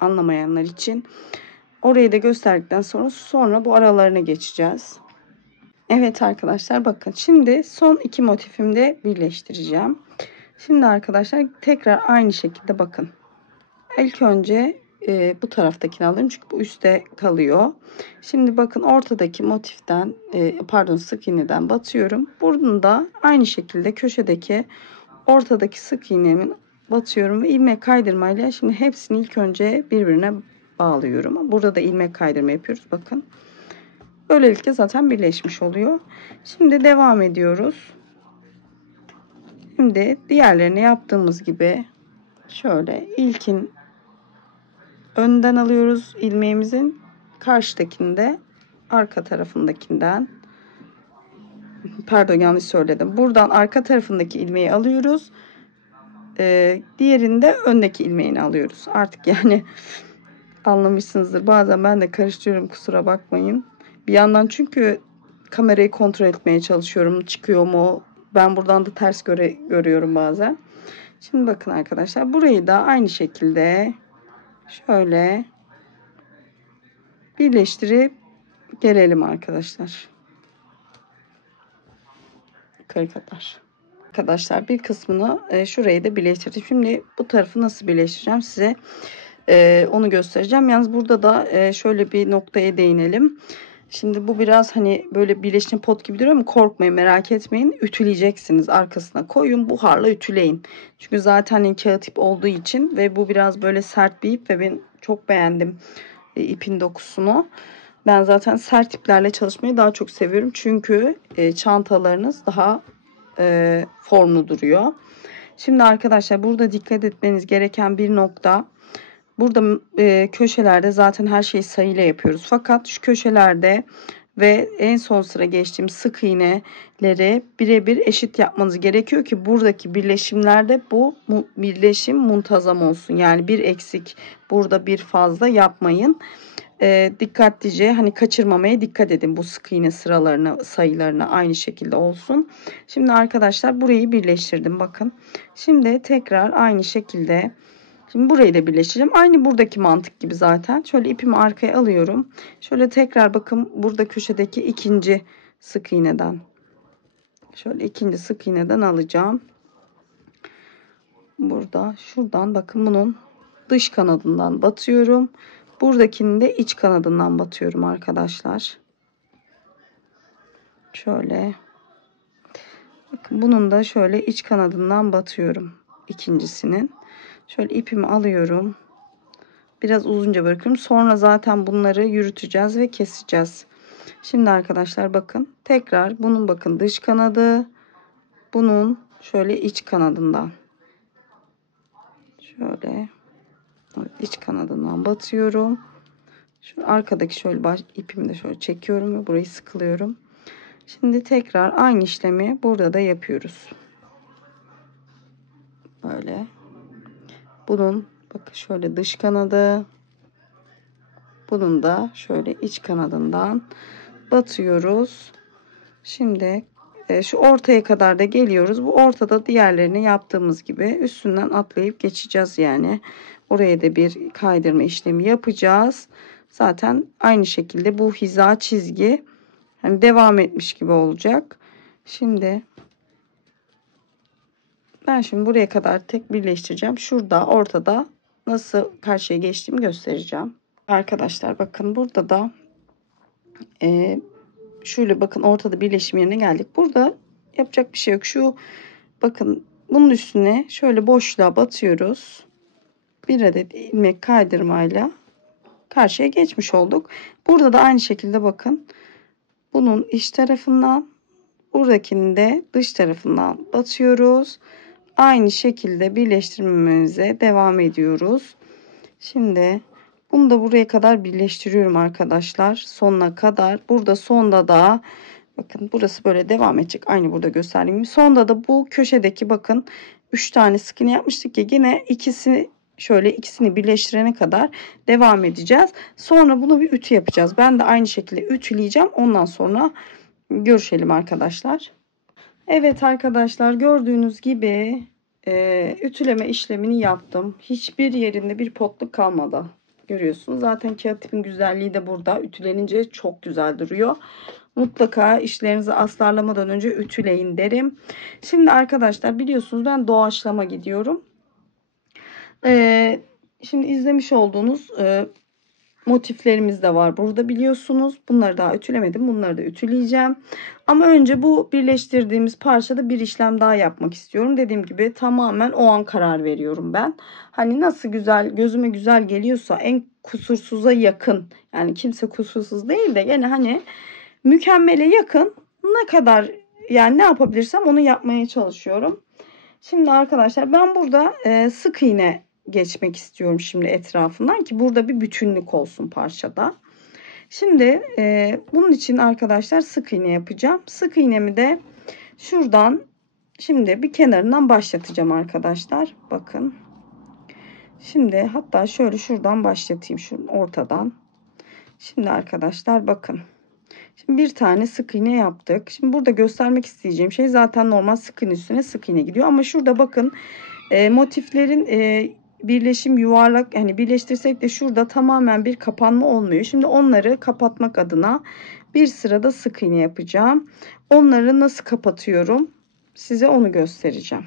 anlamayanlar için. Orayı da gösterdikten sonra bu aralarına geçeceğiz. Evet arkadaşlar bakın. Şimdi son iki motifimi de birleştireceğim. Şimdi arkadaşlar tekrar aynı şekilde bakın. İlk önce bu taraftakini alıyorum çünkü bu üstte kalıyor. Şimdi bakın ortadaki motiften pardon sık iğneden batıyorum. Bunu da aynı şekilde köşedeki ortadaki sık iğnemin batıyorum ve ilmek kaydırmayla şimdi hepsini ilk önce birbirine bağlıyorum. Burada da ilmek kaydırma yapıyoruz bakın. Böylelikle zaten birleşmiş oluyor. Şimdi devam ediyoruz. Şimdi diğerlerini yaptığımız gibi şöyle ilkin önden alıyoruz ilmeğimizin, karşıdakinde arka tarafındakinden, pardon yanlış söyledim, buradan arka tarafındaki ilmeği alıyoruz, diğerinde öndeki ilmeğini alıyoruz. Artık yani anlamışsınızdır, bazen ben de karıştırıyorum, kusura bakmayın. Bir yandan çünkü kamerayı kontrol etmeye çalışıyorum, çıkıyor mu, ben buradan da ters görüyorum bazen. Şimdi bakın arkadaşlar, burayı da aynı şekilde şöyle birleştirip gelelim arkadaşlar. Yukarı kadar. Arkadaşlar bir kısmını şurayı da birleştirdim. Şimdi bu tarafı nasıl birleştireceğim size onu göstereceğim. Yalnız burada da şöyle bir noktaya değinelim. Şimdi bu biraz hani böyle birleştiğim pot gibi duruyor ama korkmayın, merak etmeyin. Ütüleyeceksiniz, arkasına koyun, buharla ütüleyin. Çünkü zaten hani kağıt ip olduğu için ve bu biraz böyle sert bir ip ve ben çok beğendim ipin dokusunu. Ben zaten sert iplerle çalışmayı daha çok seviyorum. Çünkü çantalarınız daha formlu duruyor. Şimdi arkadaşlar burada dikkat etmeniz gereken bir nokta. Burada köşelerde zaten her şeyi sayıyla yapıyoruz. Fakat şu köşelerde ve en son sıra geçtiğim sık iğneleri birebir eşit yapmanız gerekiyor ki buradaki birleşimlerde bu birleşim muntazam olsun. Yani bir eksik burada bir fazla yapmayın. Dikkatlice hani kaçırmamaya dikkat edin, bu sık iğne sıralarına, sayılarına aynı şekilde olsun. Şimdi arkadaşlar burayı birleştirdim bakın. Şimdi tekrar aynı şekilde şimdi burayı da birleştireceğim. Aynı buradaki mantık gibi zaten. Şöyle ipimi arkaya alıyorum. Şöyle tekrar bakın burada köşedeki ikinci sık iğneden. Şöyle ikinci sık iğneden alacağım. Burada şuradan bakın bunun dış kanadından batıyorum. Buradakini de iç kanadından batıyorum arkadaşlar. Şöyle. Bakın bunun da şöyle iç kanadından batıyorum. İkincisinin. Şöyle ipimi alıyorum. Biraz uzunca bırakıyorum. Sonra zaten bunları yürüteceğiz ve keseceğiz. Şimdi arkadaşlar bakın. Tekrar bunun bakın dış kanadı. Bunun şöyle iç kanadından. Şöyle iç kanadından batıyorum. Şu arkadaki şöyle ipimi de şöyle çekiyorum ve burayı sıkılıyorum. Şimdi tekrar aynı işlemi burada da yapıyoruz. Böyle. Bunun bakın şöyle dış kanadı. Bunun da şöyle iç kanadından batıyoruz. Şimdi şu ortaya kadar da geliyoruz. Bu ortada diğerlerini yaptığımız gibi üstünden atlayıp geçeceğiz yani. Oraya da bir kaydırma işlemi yapacağız. Zaten aynı şekilde bu hiza çizgi hani devam etmiş gibi olacak. Şimdi ben buraya kadar tek birleştireceğim. Şurada ortada nasıl karşıya geçtiğimi göstereceğim. Arkadaşlar bakın burada da şöyle bakın ortada birleşim yerine geldik. Burada yapacak bir şey yok. Şu bakın bunun üstüne şöyle boşluğa batıyoruz. Bir adet ilmek kaydırmayla karşıya geçmiş olduk. Burada da aynı şekilde bakın. Bunun iç tarafından buradakini de dış tarafından batıyoruz. Aynı şekilde birleştirmemize devam ediyoruz. Şimdi bunu da buraya kadar birleştiriyorum arkadaşlar. Sonuna kadar. Burada sonda da bakın burası böyle devam edecek. Aynı burada gösterdiğim gibi. Sonda da bu köşedeki bakın 3 tane sık iğne yapmıştık ya. Yine ikisini birleştirene kadar devam edeceğiz. Sonra bunu bir ütü yapacağız. Ben de aynı şekilde ütüleyeceğim. Ondan sonra görüşelim arkadaşlar. Evet arkadaşlar gördüğünüz gibi ütüleme işlemini yaptım. Hiçbir yerinde bir potluk kalmadı. Görüyorsunuz. Zaten kağıt ipin güzelliği de burada. Ütülenince çok güzel duruyor. Mutlaka işlerinizi astarlamadan önce ütüleyin derim. Şimdi arkadaşlar biliyorsunuz ben doğaçlama gidiyorum. Şimdi izlemiş olduğunuz motiflerimiz de var burada biliyorsunuz. Bunları daha ütülemedim. Bunları da ütüleyeceğim. Ama önce bu birleştirdiğimiz parçada bir işlem daha yapmak istiyorum. Dediğim gibi tamamen o an karar veriyorum ben. Hani nasıl güzel, gözüme güzel geliyorsa en kusursuza yakın. Yani kimse kusursuz değil de gene hani mükemmele yakın ne kadar yani ne yapabilirsem onu yapmaya çalışıyorum. Şimdi arkadaşlar ben burada sık iğne geçmek istiyorum şimdi etrafından ki burada bir bütünlük olsun parçada. Şimdi bunun için arkadaşlar sık iğne yapacağım. Sık iğnemi de şuradan şimdi bir kenarından başlatacağım arkadaşlar. Bakın. Şimdi hatta şöyle şuradan başlatayım şu ortadan. Şimdi arkadaşlar bakın. Şimdi bir tane sık iğne yaptık. Şimdi burada göstermek isteyeceğim şey zaten normal sık iğne üstüne sık iğne gidiyor. Ama şurada bakın motiflerin birleşim yuvarlak hani birleştirsek de şurada tamamen bir kapanma olmuyor. Şimdi onları kapatmak adına bir sırada sık iğne yapacağım. Onları nasıl kapatıyorum size onu göstereceğim.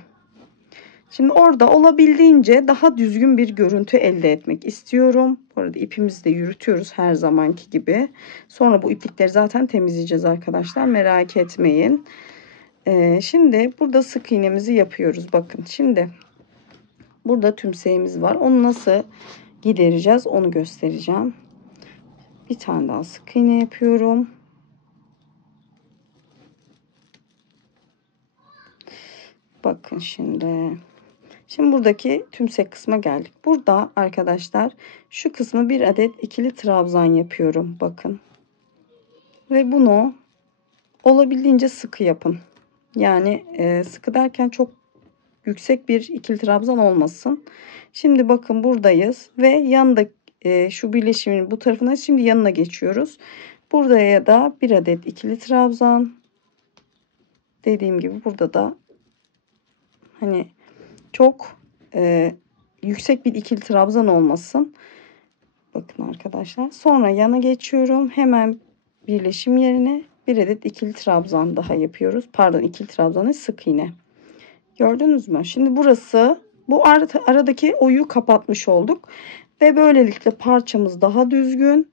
Şimdi orada olabildiğince daha düzgün bir görüntü elde etmek istiyorum. Bu arada ipimizi de yürütüyoruz her zamanki gibi. Sonra bu iplikleri zaten temizleyeceğiz arkadaşlar. Merak etmeyin. Şimdi burada sık iğnemizi yapıyoruz. Bakın şimdi burada tümseğimiz var. Onu nasıl gidereceğiz onu göstereceğim. Bir tane daha sık iğne yapıyorum. Bakın şimdi. Şimdi buradaki tümsek kısma geldik. Burada arkadaşlar şu kısmı bir adet ikili trabzan yapıyorum. Bakın. Ve bunu olabildiğince sıkı yapın. Yani sıkı derken çok yüksek bir ikili trabzan olmasın. Şimdi bakın buradayız ve yanında şu birleşimin bu tarafına şimdi yanına geçiyoruz. Buraya da bir adet ikili trabzan. Dediğim gibi burada da hani çok yüksek bir ikili trabzan olmasın. Bakın arkadaşlar. Sonra yana geçiyorum. Hemen birleşim yerine bir adet ikili trabzan daha yapıyoruz. Pardon ikili trabzanı sık iğne. Gördünüz mü? Şimdi burası bu aradaki oyu kapatmış olduk. Ve böylelikle parçamız daha düzgün.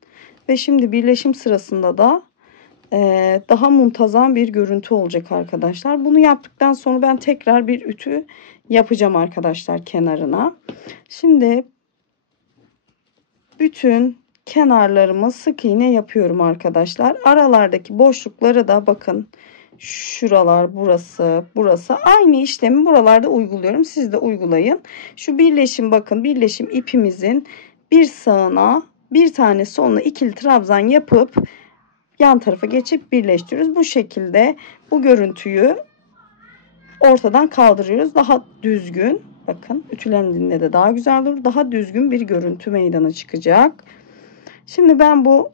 Ve şimdi birleşim sırasında da daha muntazam bir görüntü olacak arkadaşlar. Bunu yaptıktan sonra ben tekrar bir ütü yapacağım arkadaşlar kenarına. Şimdi bütün kenarlarıma sık iğne yapıyorum arkadaşlar. Aralardaki boşlukları da bakın şuralar burası aynı işlemi buralarda uyguluyorum. Siz de uygulayın. Şu birleşim bakın birleşim ipimizin bir sağına bir tane soluna ikili trabzan yapıp yan tarafa geçip birleştiriyoruz. Bu şekilde bu görüntüyü ortadan kaldırıyoruz. Daha düzgün bakın ütülendiğinde de daha güzel olur. Daha düzgün bir görüntü meydana çıkacak. Şimdi ben bu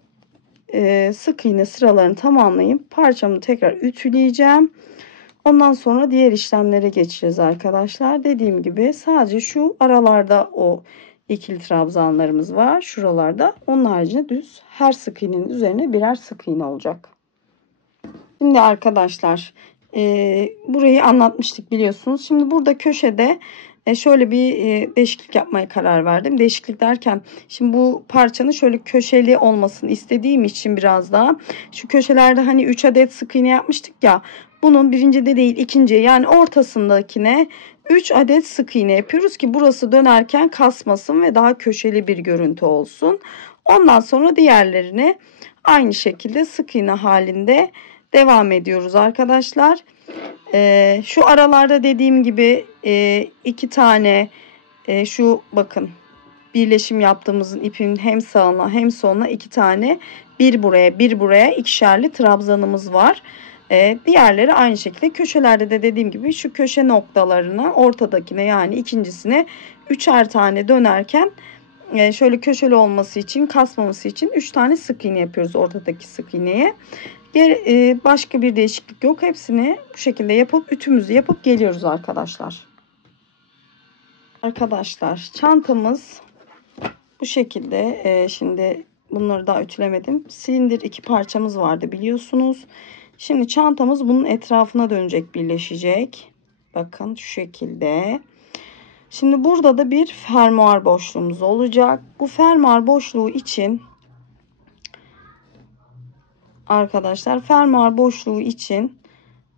sık iğne sıralarını tamamlayıp parçamı tekrar ütüleyeceğim. Ondan sonra diğer işlemlere geçeceğiz arkadaşlar. Dediğim gibi sadece şu aralarda o ikili trabzanlarımız var. Şuralarda. Onun haricinde düz her sık iğnenin üzerine birer sık iğne olacak. Şimdi arkadaşlar burayı anlatmıştık biliyorsunuz. Şimdi burada köşede şöyle bir değişiklik yapmaya karar verdim. Değişiklik derken şimdi bu parçanın şöyle köşeli olmasını istediğim için biraz daha şu köşelerde hani 3 adet sık iğne yapmıştık ya. Bunun birincide değil ikinci yani ortasındakine 3 adet sık iğne yapıyoruz ki burası dönerken kasmasın ve daha köşeli bir görüntü olsun. Ondan sonra diğerlerini aynı şekilde sık iğne halinde devam ediyoruz arkadaşlar. Şu aralarda dediğim gibi 2 tane şu bakın birleşim yaptığımızın ipin hem sağına hem soluna 2 tane bir buraya ikişerli trabzanımız var. Diğerleri aynı şekilde köşelerde de dediğim gibi şu köşe noktalarına ortadakine yani ikincisine 3'er tane dönerken şöyle köşeli olması için kasmaması için 3 tane sık iğne yapıyoruz ortadaki sık iğneye. Başka bir değişiklik yok. Hepsini bu şekilde yapıp ütümüzü yapıp geliyoruz arkadaşlar. Arkadaşlar çantamız bu şekilde. Şimdi bunları daha ütülemedim. Silindir 2 parçamız vardı biliyorsunuz. Şimdi çantamız bunun etrafına dönecek, birleşecek. Bakın şu şekilde. Şimdi burada da bir fermuar boşluğumuz olacak. Bu fermuar boşluğu için arkadaşlar fermuar boşluğu için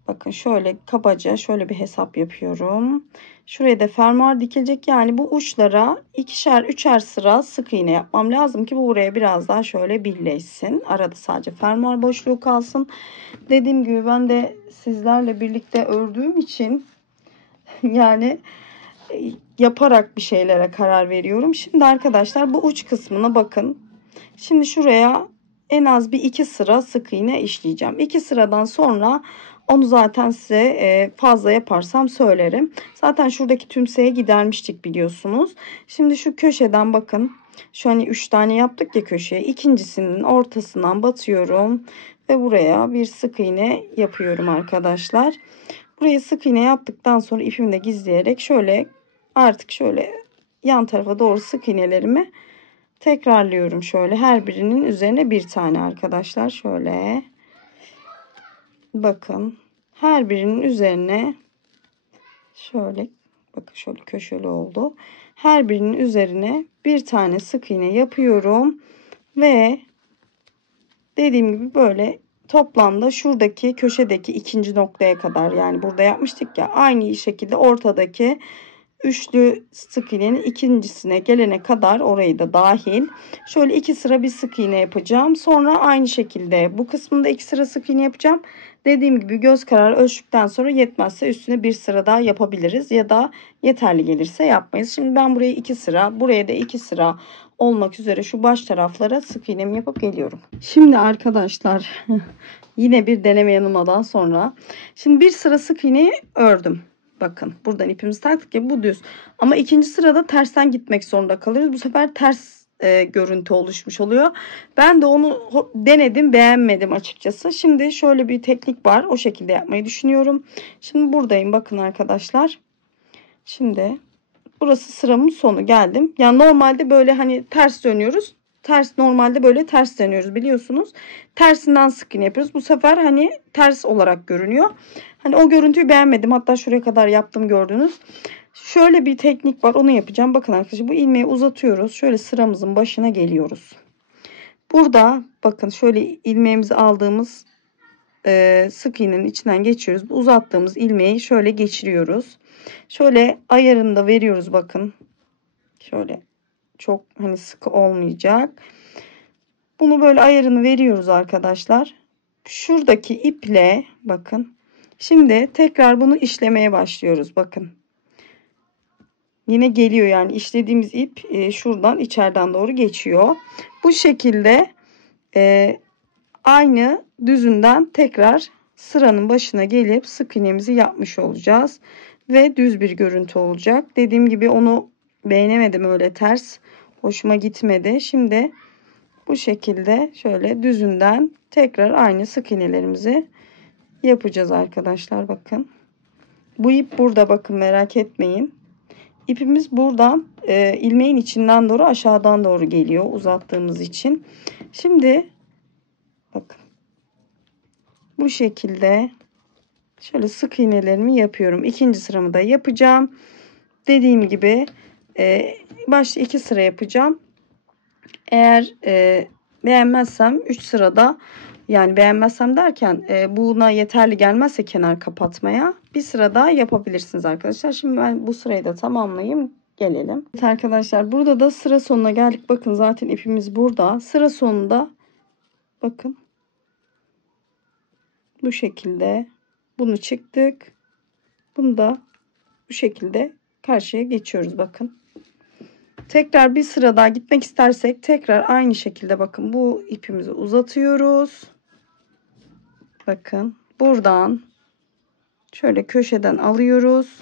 bakın şöyle kabaca şöyle bir hesap yapıyorum. Şuraya da fermuar dikilecek. Yani bu uçlara ikişer üçer sıra sık iğne yapmam lazım ki bu buraya biraz daha şöyle birleşsin. Arada sadece fermuar boşluğu kalsın. Dediğim gibi ben de sizlerle birlikte ördüğüm için yani yaparak bir şeylere karar veriyorum. Şimdi arkadaşlar bu uç kısmına bakın. Şimdi şuraya en az bir 2 sıra sık iğne işleyeceğim. 2 sıradan sonra onu zaten size fazla yaparsam söylerim. Zaten şuradaki tümseye gidermiştik biliyorsunuz. Şimdi şu köşeden bakın. Şu hani 3 tane yaptık ya köşeye. İkincisinin ortasından batıyorum. Ve buraya bir sık iğne yapıyorum arkadaşlar. Buraya sık iğne yaptıktan sonra ipimi de gizleyerek şöyle artık şöyle yan tarafa doğru sık iğnelerimi tekrarlıyorum şöyle her birinin üzerine bir tane arkadaşlar şöyle bakın her birinin üzerine şöyle bakın şöyle köşeli oldu her birinin üzerine bir tane sık iğne yapıyorum ve dediğim gibi böyle toplamda şuradaki köşedeki ikinci noktaya kadar yani burada yapmıştık ya aynı şekilde ortadaki üçlü sık iğnenin ikincisine gelene kadar orayı da dahil şöyle 2 sıra bir sık iğne yapacağım. Sonra aynı şekilde bu kısmında 2 sıra sık iğne yapacağım. Dediğim gibi göz kararı ölçtükten sonra yetmezse üstüne bir sıra daha yapabiliriz ya da yeterli gelirse yapmayız. Şimdi ben buraya 2 sıra buraya da 2 sıra olmak üzere şu baş taraflara sık iğnemi yapıp geliyorum. Şimdi arkadaşlar yine bir deneme yanılmadan sonra şimdi bir sıra sık iğneyi ördüm. Bakın buradan ipimizi taktık ya bu düz. Ama ikinci sırada tersten gitmek zorunda kalıyoruz. Bu sefer ters görüntü oluşmuş oluyor. Ben de onu denedim beğenmedim açıkçası. Şimdi şöyle bir teknik var. O şekilde yapmayı düşünüyorum. Şimdi buradayım bakın arkadaşlar. Şimdi burası sıramın sonu geldim. Yani normalde böyle hani ters dönüyoruz. Normalde böyle ters dönüyoruz biliyorsunuz. Tersinden sık iğne yapıyoruz. Bu sefer hani ters olarak görünüyor. Hani o görüntüyü beğenmedim. Hatta şuraya kadar yaptım gördünüz. Şöyle bir teknik var onu yapacağım. Bakın arkadaşlar bu ilmeği uzatıyoruz. Şöyle sıramızın başına geliyoruz. Burada bakın şöyle ilmeğimizi aldığımız sık iğnenin içinden geçiyoruz. Bu uzattığımız ilmeği şöyle geçiriyoruz. Şöyle ayarını da veriyoruz bakın. Şöyle çok hani sıkı olmayacak. Bunu böyle ayarını veriyoruz arkadaşlar. Şuradaki iple bakın. Şimdi tekrar bunu işlemeye başlıyoruz. Bakın. Yine geliyor yani işlediğimiz ip şuradan içeriden doğru geçiyor. Bu şekilde aynı düzünden tekrar sıranın başına gelip sık iğnemizi yapmış olacağız. Ve düz bir görüntü olacak. Dediğim gibi onu beğenemedim öyle ters. Hoşuma gitmedi. Şimdi Bu şekilde şöyle düzünden tekrar aynı sık iğnelerimizi yapacağız arkadaşlar. Bakın. Bu ip burada, bakın, merak etmeyin. İpimiz buradan ilmeğin içinden doğru aşağıdan doğru geliyor uzattığımız için. Şimdi bakın bu şekilde şöyle sık iğnelerimi yapıyorum. İkinci sıramı da yapacağım. Dediğim gibi başta 2 sıra yapacağım. Eğer beğenmezsem 3 sırada, yani beğenmezsem derken buna yeterli gelmezse kenar kapatmaya bir sıra daha yapabilirsiniz arkadaşlar. Şimdi ben bu sırayı da tamamlayayım, gelelim. Evet arkadaşlar, burada da sıra sonuna geldik. Bakın zaten ipimiz burada. Sıra sonunda bakın bu şekilde bunu çıktık. Bunu da bu şekilde karşıya geçiyoruz. Bakın. Tekrar bir sıra daha gitmek istersek tekrar aynı şekilde bakın bu ipimizi uzatıyoruz. Bakın buradan şöyle köşeden alıyoruz.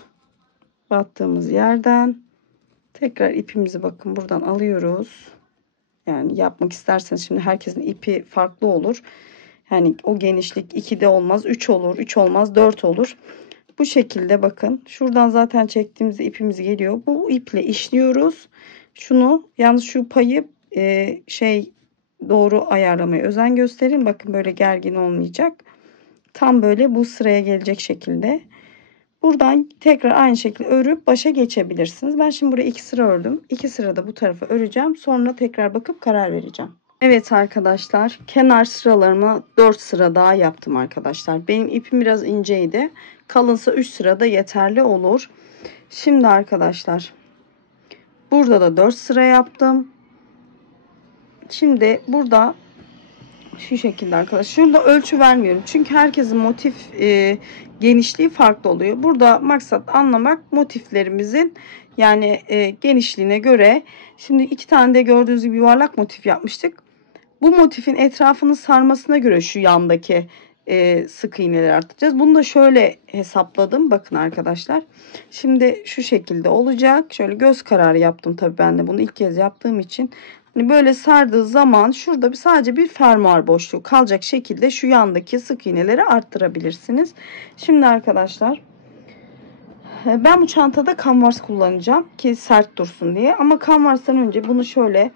Battığımız yerden tekrar ipimizi bakın buradan alıyoruz. Yani yapmak isterseniz, şimdi herkesin ipi farklı olur. Yani o genişlik 2'de olmaz, 3 olur, 3 olmaz, 4 olur. Bu şekilde bakın şuradan zaten çektiğimiz ipimiz geliyor. Bu iple işliyoruz. Şunu yalnız şu payı doğru ayarlamaya özen gösterin. Bakın böyle gergin olmayacak. Tam böyle bu sıraya gelecek şekilde. Buradan tekrar aynı şekilde örüp başa geçebilirsiniz. Ben şimdi buraya 2 sıra ördüm. 2 sırada bu tarafa öreceğim. Sonra tekrar bakıp karar vereceğim. Evet arkadaşlar, kenar sıralarımı 4 sıra daha yaptım arkadaşlar. Benim ipim biraz inceydi. Kalınsa 3 sırada yeterli olur. Şimdi arkadaşlar burada da 4 sıra yaptım. Şimdi burada şu şekilde arkadaşlar. Şurada ölçü vermiyorum. Çünkü herkesin motif genişliği farklı oluyor. Burada maksat anlamak, motiflerimizin yani genişliğine göre. Şimdi 2 tane de gördüğünüz gibi yuvarlak motif yapmıştık. Bu motifin etrafını sarmasına göre şu yandaki sık iğneleri arttıracağız. Bunu da şöyle hesapladım. Bakın arkadaşlar. Şimdi şu şekilde olacak. Şöyle göz kararı yaptım. Tabii ben de bunu ilk kez yaptığım için. Hani böyle sardığı zaman şurada sadece bir fermuar boşluğu kalacak şekilde şu yandaki sık iğneleri arttırabilirsiniz. Şimdi arkadaşlar ben bu çantada kanvas kullanacağım ki sert dursun diye. Ama kanvastan önce bunu şöyle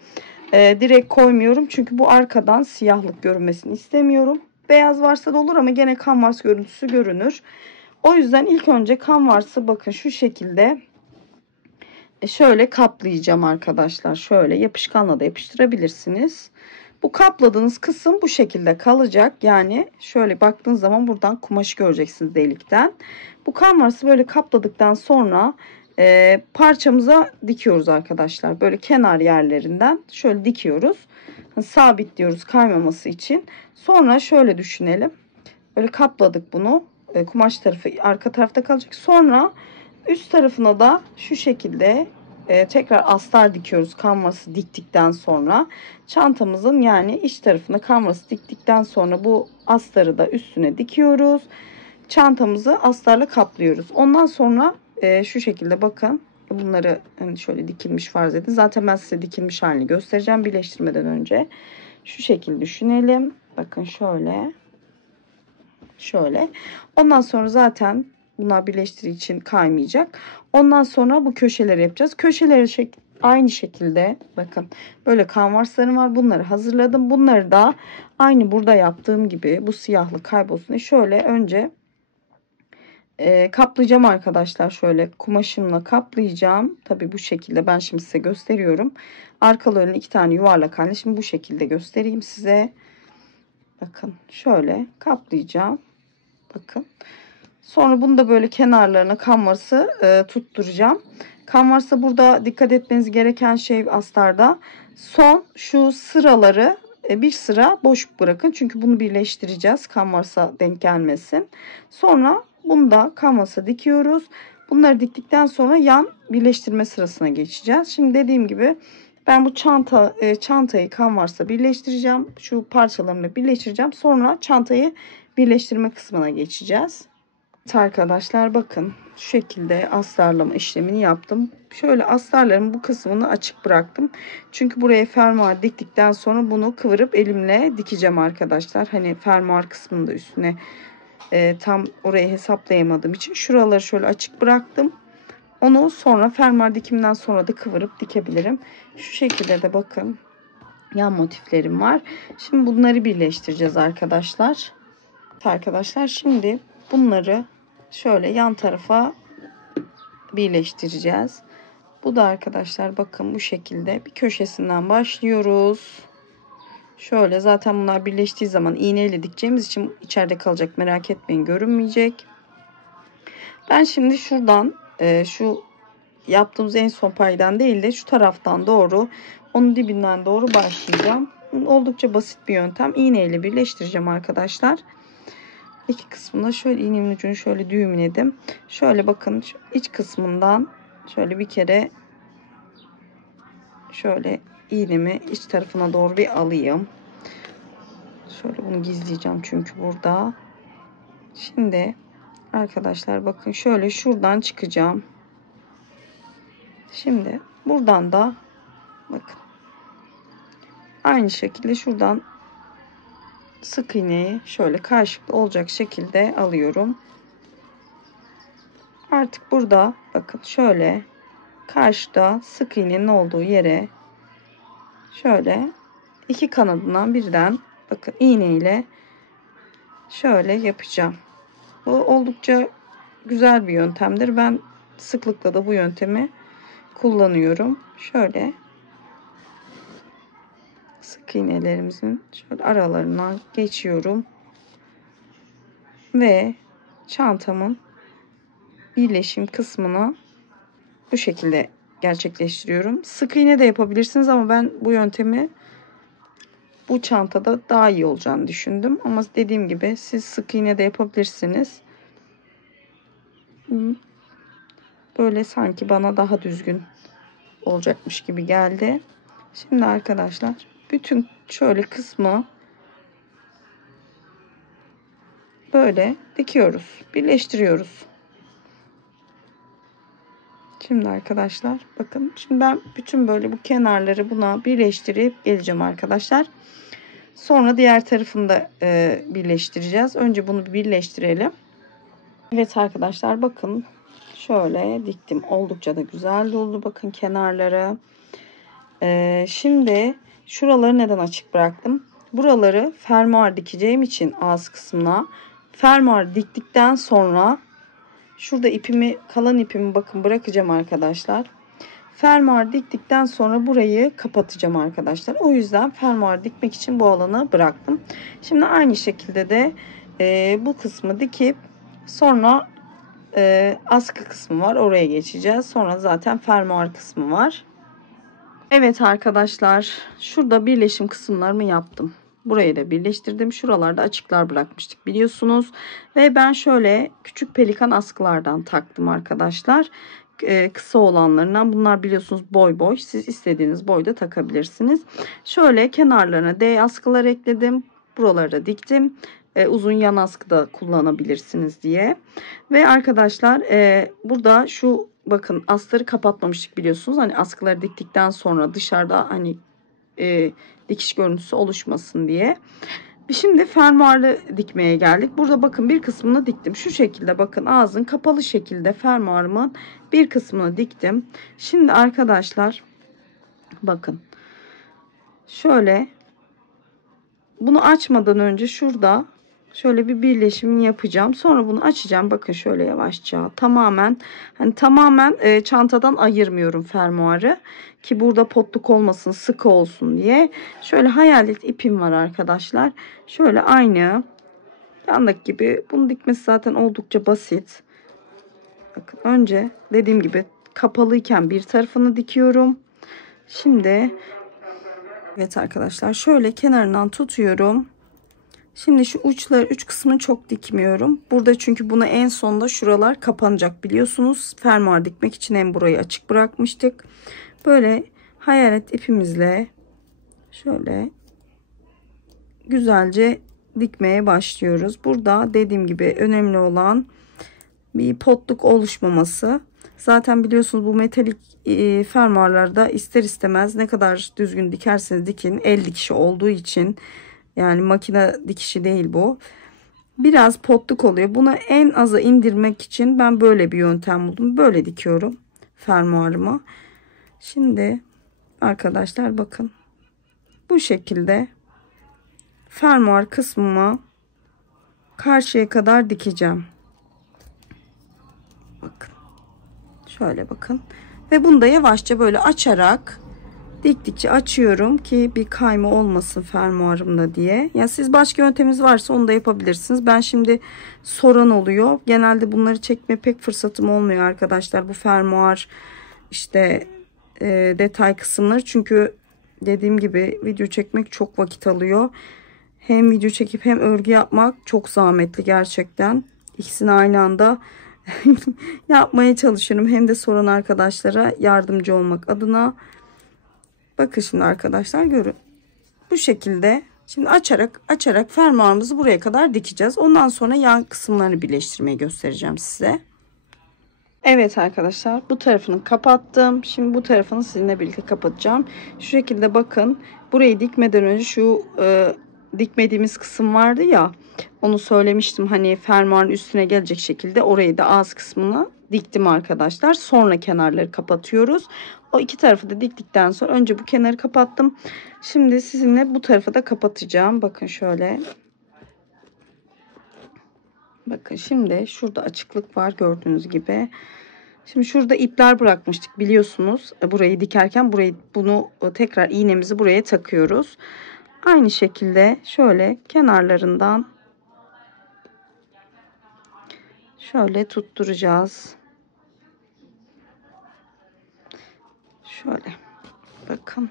direkt koymuyorum. Çünkü bu arkadan siyahlık görünmesini istemiyorum. Beyaz varsa da olur ama gene kanvas görüntüsü görünür. O yüzden ilk önce kanvası bakın şu şekilde şöyle kaplayacağım arkadaşlar. Şöyle yapışkanla da yapıştırabilirsiniz. Bu kapladığınız kısım bu şekilde kalacak. Yani şöyle baktığınız zaman buradan kumaşı göreceksiniz delikten. Bu kanvası böyle kapladıktan sonra parçamıza dikiyoruz arkadaşlar. Böyle kenar yerlerinden şöyle dikiyoruz. Sabit diyoruz kaymaması için. Sonra şöyle düşünelim. Böyle kapladık bunu. Kumaş tarafı arka tarafta kalacak. Sonra üst tarafına da şu şekilde tekrar astar dikiyoruz kanvası diktikten sonra. Çantamızın yani iç tarafına kanvası diktikten sonra bu astarı da üstüne dikiyoruz. Çantamızı astarla kaplıyoruz. Ondan sonra şu şekilde bakın. Bunları hani şöyle dikilmiş farz edin. Zaten ben size dikilmiş halini göstereceğim birleştirmeden önce. Şu şekilde düşünelim. Bakın şöyle. Şöyle. Ondan sonra zaten bunlar birleştirici için kaymayacak. Ondan sonra bu köşeleri yapacağız. Köşeleri aynı şekilde bakın böyle kanvaslarım var. Bunları hazırladım. Bunları da aynı burada yaptığım gibi bu siyahlık kaybolsun diye şöyle önce kaplayacağım arkadaşlar. Şöyle kumaşımla kaplayacağım. Tabi bu şekilde ben şimdi size gösteriyorum. Arkalı önlü 2 tane yuvarlak halde. Şimdi bu şekilde göstereyim size. Bakın şöyle kaplayacağım. Bakın. Sonra bunu da böyle kenarlarına kanvası tutturacağım. Kanvasa burada dikkat etmeniz gereken şey astarda. Son şu sıraları bir sıra boş bırakın. Çünkü bunu birleştireceğiz. Kanvasa denk gelmesin. Sonra bunu da kanvasa dikiyoruz. Bunları diktikten sonra yan birleştirme sırasına geçeceğiz. Şimdi dediğim gibi ben bu çantayı kanvasla birleştireceğim. Şu parçalarını birleştireceğim. Sonra çantayı birleştirme kısmına geçeceğiz. Evet arkadaşlar, bakın şu şekilde astarlama işlemini yaptım. Şöyle astarların bu kısmını açık bıraktım. Çünkü buraya fermuar diktikten sonra bunu kıvırıp elimle dikeceğim arkadaşlar. Hani fermuar kısmını da üstüne tam orayı hesaplayamadığım için şuraları şöyle açık bıraktım. Onu sonra fermuar dikiminden sonra da kıvırıp dikebilirim. Şu şekilde de bakın yan motiflerim var. Şimdi bunları birleştireceğiz arkadaşlar. Arkadaşlar şimdi bunları şöyle yan tarafa birleştireceğiz. Bu da arkadaşlar bakın bu şekilde bir köşesinden başlıyoruz. Şöyle zaten bunlar birleştiği zaman iğneyle dikeceğimiz için içeride kalacak, merak etmeyin, görünmeyecek. Ben şimdi şuradan şu yaptığımız en son paydan değil de şu taraftan doğru, onun dibinden doğru başlayacağım. Oldukça basit bir yöntem. İğneyle birleştireceğim arkadaşlar. İki kısmına şöyle iğnemin ucunu şöyle düğümledim. Şöyle bakın şu iç kısmından şöyle bir kere şöyle iğnemi iç tarafına doğru bir alayım. Şöyle bunu gizleyeceğim çünkü burada. Şimdi arkadaşlar bakın şöyle şuradan çıkacağım. Şimdi buradan da bakın aynı şekilde şuradan sık iğneyi şöyle karşılıklı olacak şekilde alıyorum. Artık burada bakın şöyle karşıda sık iğnenin olduğu yere şöyle iki kanadından birden bakın iğne ile şöyle yapacağım. Bu oldukça güzel bir yöntemdir. Ben sıklıkla da bu yöntemi kullanıyorum. Şöyle sık iğnelerimizin şöyle aralarından geçiyorum ve çantamın birleşim kısmını bu şekilde gerçekleştiriyorum. Sık iğne de yapabilirsiniz ama ben bu yöntemi bu çantada daha iyi olacağını düşündüm. Ama dediğim gibi siz sık iğne de yapabilirsiniz. Böyle sanki bana daha düzgün olacakmış gibi geldi. Şimdi arkadaşlar bütün şöyle kısmı böyle dikiyoruz, birleştiriyoruz. Şimdi arkadaşlar bakın, şimdi ben bütün böyle bu kenarları buna birleştirip geleceğim arkadaşlar. Sonra diğer tarafını da birleştireceğiz. Önce bunu birleştirelim. Evet arkadaşlar bakın şöyle diktim. Oldukça da güzel oldu. Bakın kenarları. Şimdi şuraları neden açık bıraktım? Buraları fermuar dikeceğim için ağız kısmına fermuar diktikten sonra şurada ipimi, kalan ipimi bakın bırakacağım arkadaşlar. Fermuar diktikten sonra burayı kapatacağım arkadaşlar. O yüzden fermuar dikmek için bu alanı bıraktım. Şimdi aynı şekilde de bu kısmı dikip sonra askı kısmı var. Oraya geçeceğiz. Sonra zaten fermuar kısmı var. Evet arkadaşlar, şurada birleşim kısımlarımı yaptım. Burayı da birleştirdim. Şuralarda açıklar bırakmıştık biliyorsunuz. Ve ben şöyle küçük pelikan askılardan taktım arkadaşlar. Kısa olanlarından, bunlar biliyorsunuz boy boy. Siz istediğiniz boyda takabilirsiniz. Şöyle kenarlarına D askılar ekledim. Buraları da diktim. Uzun yan askı da kullanabilirsiniz diye. Ve arkadaşlar burada şu bakın astarı kapatmamıştık biliyorsunuz. Hani askıları diktikten sonra dışarıda hani dikiş görüntüsü oluşmasın diye. Şimdi fermuarlı dikmeye geldik. Burada bakın bir kısmını diktim. Şu şekilde bakın ağzın kapalı şekilde fermuarımın bir kısmını diktim. Şimdi arkadaşlar bakın şöyle bunu açmadan önce şurada şöyle bir birleşimini yapacağım. Sonra bunu açacağım. Bakın şöyle yavaşça tamamen çantadan ayırmıyorum fermuarı ki burada potluk olmasın, sıkı olsun diye. Şöyle hayalet ipim var arkadaşlar. Şöyle aynı yandaki gibi, bunu dikmesi zaten oldukça basit. Bakın önce dediğim gibi kapalıyken bir tarafını dikiyorum. Şimdi evet arkadaşlar şöyle kenarından tutuyorum. Şimdi şu uçları, uç kısmını çok dikmiyorum. Burada çünkü bunu en sonda şuralar kapanacak biliyorsunuz. Fermuar dikmek için hem burayı açık bırakmıştık. Böyle hayalet ipimizle şöyle güzelce dikmeye başlıyoruz. Burada dediğim gibi önemli olan bir potluk oluşmaması. Zaten biliyorsunuz bu metalik fermuarlarda ister istemez ne kadar düzgün dikerseniz dikin el dikişi olduğu için, yani makine dikişi değil bu, biraz potluk oluyor. Bunu en aza indirmek için ben böyle bir yöntem buldum. Böyle dikiyorum fermuarımı. Şimdi arkadaşlar bakın, bu şekilde fermuar kısmımı karşıya kadar dikeceğim. Bakın. Şöyle bakın. Ve bunu da yavaşça böyle açarak diktikçe açıyorum ki bir kayma olmasın fermuarımda diye. Ya siz başka yönteminiz varsa onu da yapabilirsiniz. Ben şimdi soran oluyor. Genelde bunları çekme pek fırsatım olmuyor arkadaşlar. Bu fermuar işte detay kısımları. Çünkü dediğim gibi video çekmek çok vakit alıyor. Hem video çekip hem örgü yapmak çok zahmetli gerçekten. İkisini aynı anda yapmaya çalışıyorum. Hem de soran arkadaşlara yardımcı olmak adına. Bakın şimdi arkadaşlar, görün. Bu şekilde şimdi açarak fermuarımızı buraya kadar dikeceğiz. Ondan sonra yan kısımlarını birleştirmeyi göstereceğim size. Evet arkadaşlar, bu tarafını kapattım. Şimdi bu tarafını sizinle birlikte kapatacağım. Şu şekilde bakın, burayı dikmeden önce şu dikmediğimiz kısım vardı ya, onu söylemiştim, hani fermuarın üstüne gelecek şekilde orayı da ağız kısmını diktim arkadaşlar. Sonra kenarları kapatıyoruz. O iki tarafı da diktikten sonra önce bu kenarı kapattım. Şimdi sizinle bu tarafı da kapatacağım. Bakın şöyle. Bakın şimdi şurada açıklık var gördüğünüz gibi. Şimdi şurada ipler bırakmıştık biliyorsunuz. Burayı dikerken bunu tekrar iğnemizi buraya takıyoruz. Aynı şekilde şöyle kenarlarından şöyle tutturacağız. Şöyle bakın.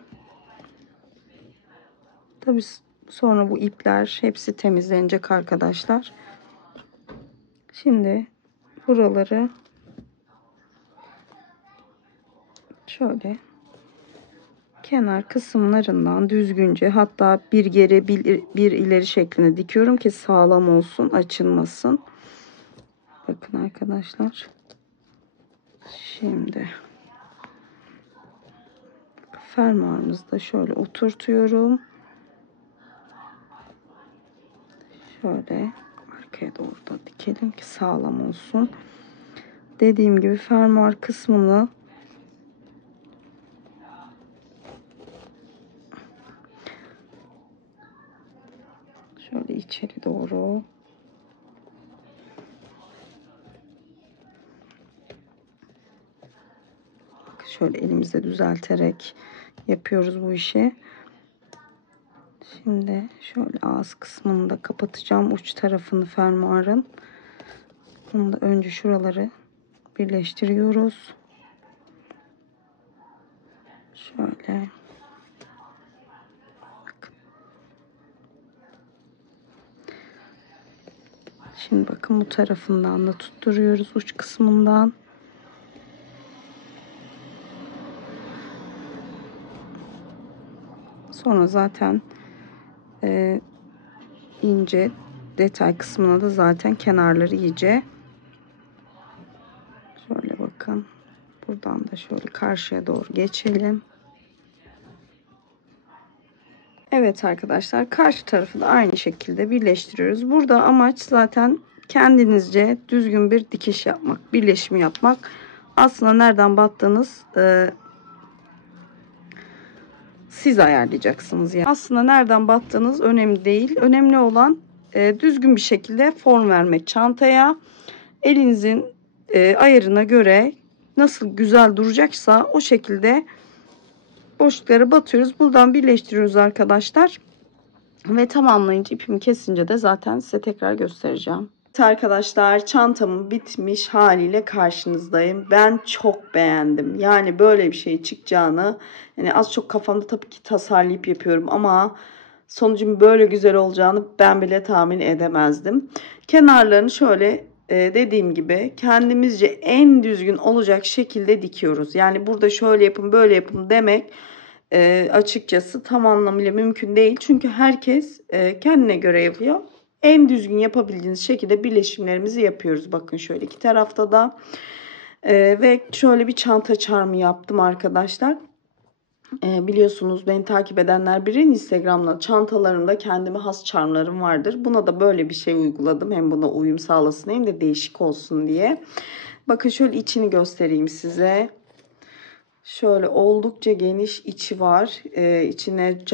Tabii sonra bu ipler hepsi temizlenecek arkadaşlar. Şimdi buraları şöyle kenar kısımlarından düzgünce, hatta bir geri bir ileri şeklinde dikiyorum ki sağlam olsun, açılmasın. Bakın arkadaşlar. Şimdi fermuarımızı da şöyle oturtuyorum. Şöyle arkaya doğru da dikelim ki sağlam olsun. Dediğim gibi fermuar kısmını şöyle içeri doğru şöyle elimizle düzelterek yapıyoruz bu işi. Şimdi şöyle ağız kısmını da kapatacağım, uç tarafını fermuarın. Bunu da önce şuraları birleştiriyoruz. Şöyle. Bakın. Şimdi bakın bu tarafından da tutturuyoruz, uç kısmından. Sonra zaten ince detay kısmına da zaten kenarları iyice şöyle bakın, buradan da şöyle karşıya doğru geçelim. Evet arkadaşlar, karşı tarafı da aynı şekilde birleştiriyoruz. Burada amaç zaten kendinizce düzgün bir dikiş yapmak, birleşimi yapmak. Aslında nereden battığınız siz ayarlayacaksınız. Yani aslında nereden battığınız önemli değil. Önemli olan düzgün bir şekilde form vermek çantaya. Elinizin ayarına göre nasıl güzel duracaksa o şekilde boşluklara batıyoruz. Buradan birleştiriyoruz arkadaşlar. Ve tamamlayınca, ipimi kesince de zaten size tekrar göstereceğim. Evet arkadaşlar, çantamın bitmiş haliyle karşınızdayım. Ben çok beğendim. Yani böyle bir şey çıkacağını, yani az çok kafamda tabii ki tasarlayıp yapıyorum ama sonucun böyle güzel olacağını ben bile tahmin edemezdim. Kenarlarını şöyle dediğim gibi kendimizce en düzgün olacak şekilde dikiyoruz. Yani burada şöyle yapın böyle yapın demek açıkçası tam anlamıyla mümkün değil. Çünkü herkes kendine göre yapıyor. en düzgün yapabildiğiniz şekilde birleşimlerimizi yapıyoruz. Bakın şöyle iki tarafta da. Ve şöyle bir çanta charmı yaptım arkadaşlar. Biliyorsunuz beni takip edenler bilir, Instagram'da çantalarımda kendime has charmlarım vardır. Buna da böyle bir şey uyguladım. Hem buna uyum sağlasın hem de değişik olsun diye. Bakın şöyle içini göstereyim size. Şöyle oldukça geniş içi var. İçine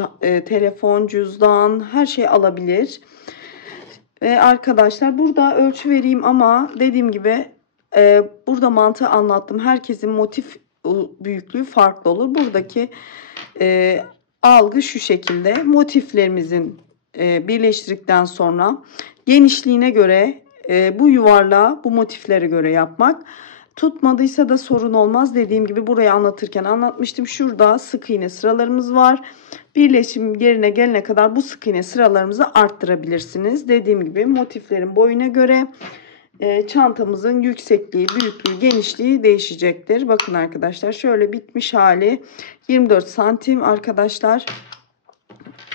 telefon, cüzdan, her şey alabilir. Ve arkadaşlar burada ölçü vereyim ama dediğim gibi burada mantığı anlattım. Herkesin motif büyüklüğü farklı olur. Buradaki algı şu şekilde. Motiflerimizin birleştirdikten sonra genişliğine göre bu yuvarlağı bu motiflere göre yapmak. Tutmadıysa da sorun olmaz. Dediğim gibi burayı anlatırken anlatmıştım. Şurada sık iğne sıralarımız var. Birleşim yerine gelene kadar bu sık iğne sıralarımızı arttırabilirsiniz. Dediğim gibi motiflerin boyuna göre çantamızın yüksekliği, büyüklüğü, genişliği değişecektir. Bakın arkadaşlar şöyle bitmiş hali 24 santim arkadaşlar.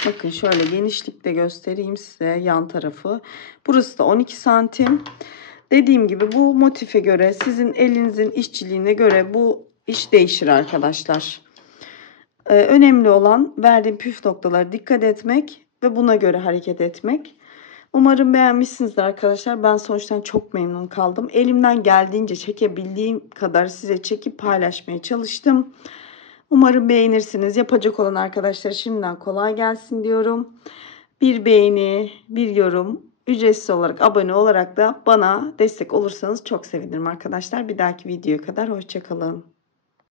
Bakın şöyle genişlikte göstereyim size yan tarafı. Burası da 12 santim. Dediğim gibi bu motife göre, sizin elinizin işçiliğine göre bu iş değişir arkadaşlar. Önemli olan verdiğim püf noktalara dikkat etmek ve buna göre hareket etmek. Umarım beğenmişsinizdir arkadaşlar. Ben sonuçtan çok memnun kaldım. Elimden geldiğince çekebildiğim kadar size çekip paylaşmaya çalıştım. Umarım beğenirsiniz. Yapacak olan arkadaşlar şimdiden kolay gelsin diyorum. Bir beğeni, bir yorum, ücretsiz olarak abone olarak da bana destek olursanız çok sevinirim arkadaşlar. Bir dahaki videoya kadar hoşça kalın.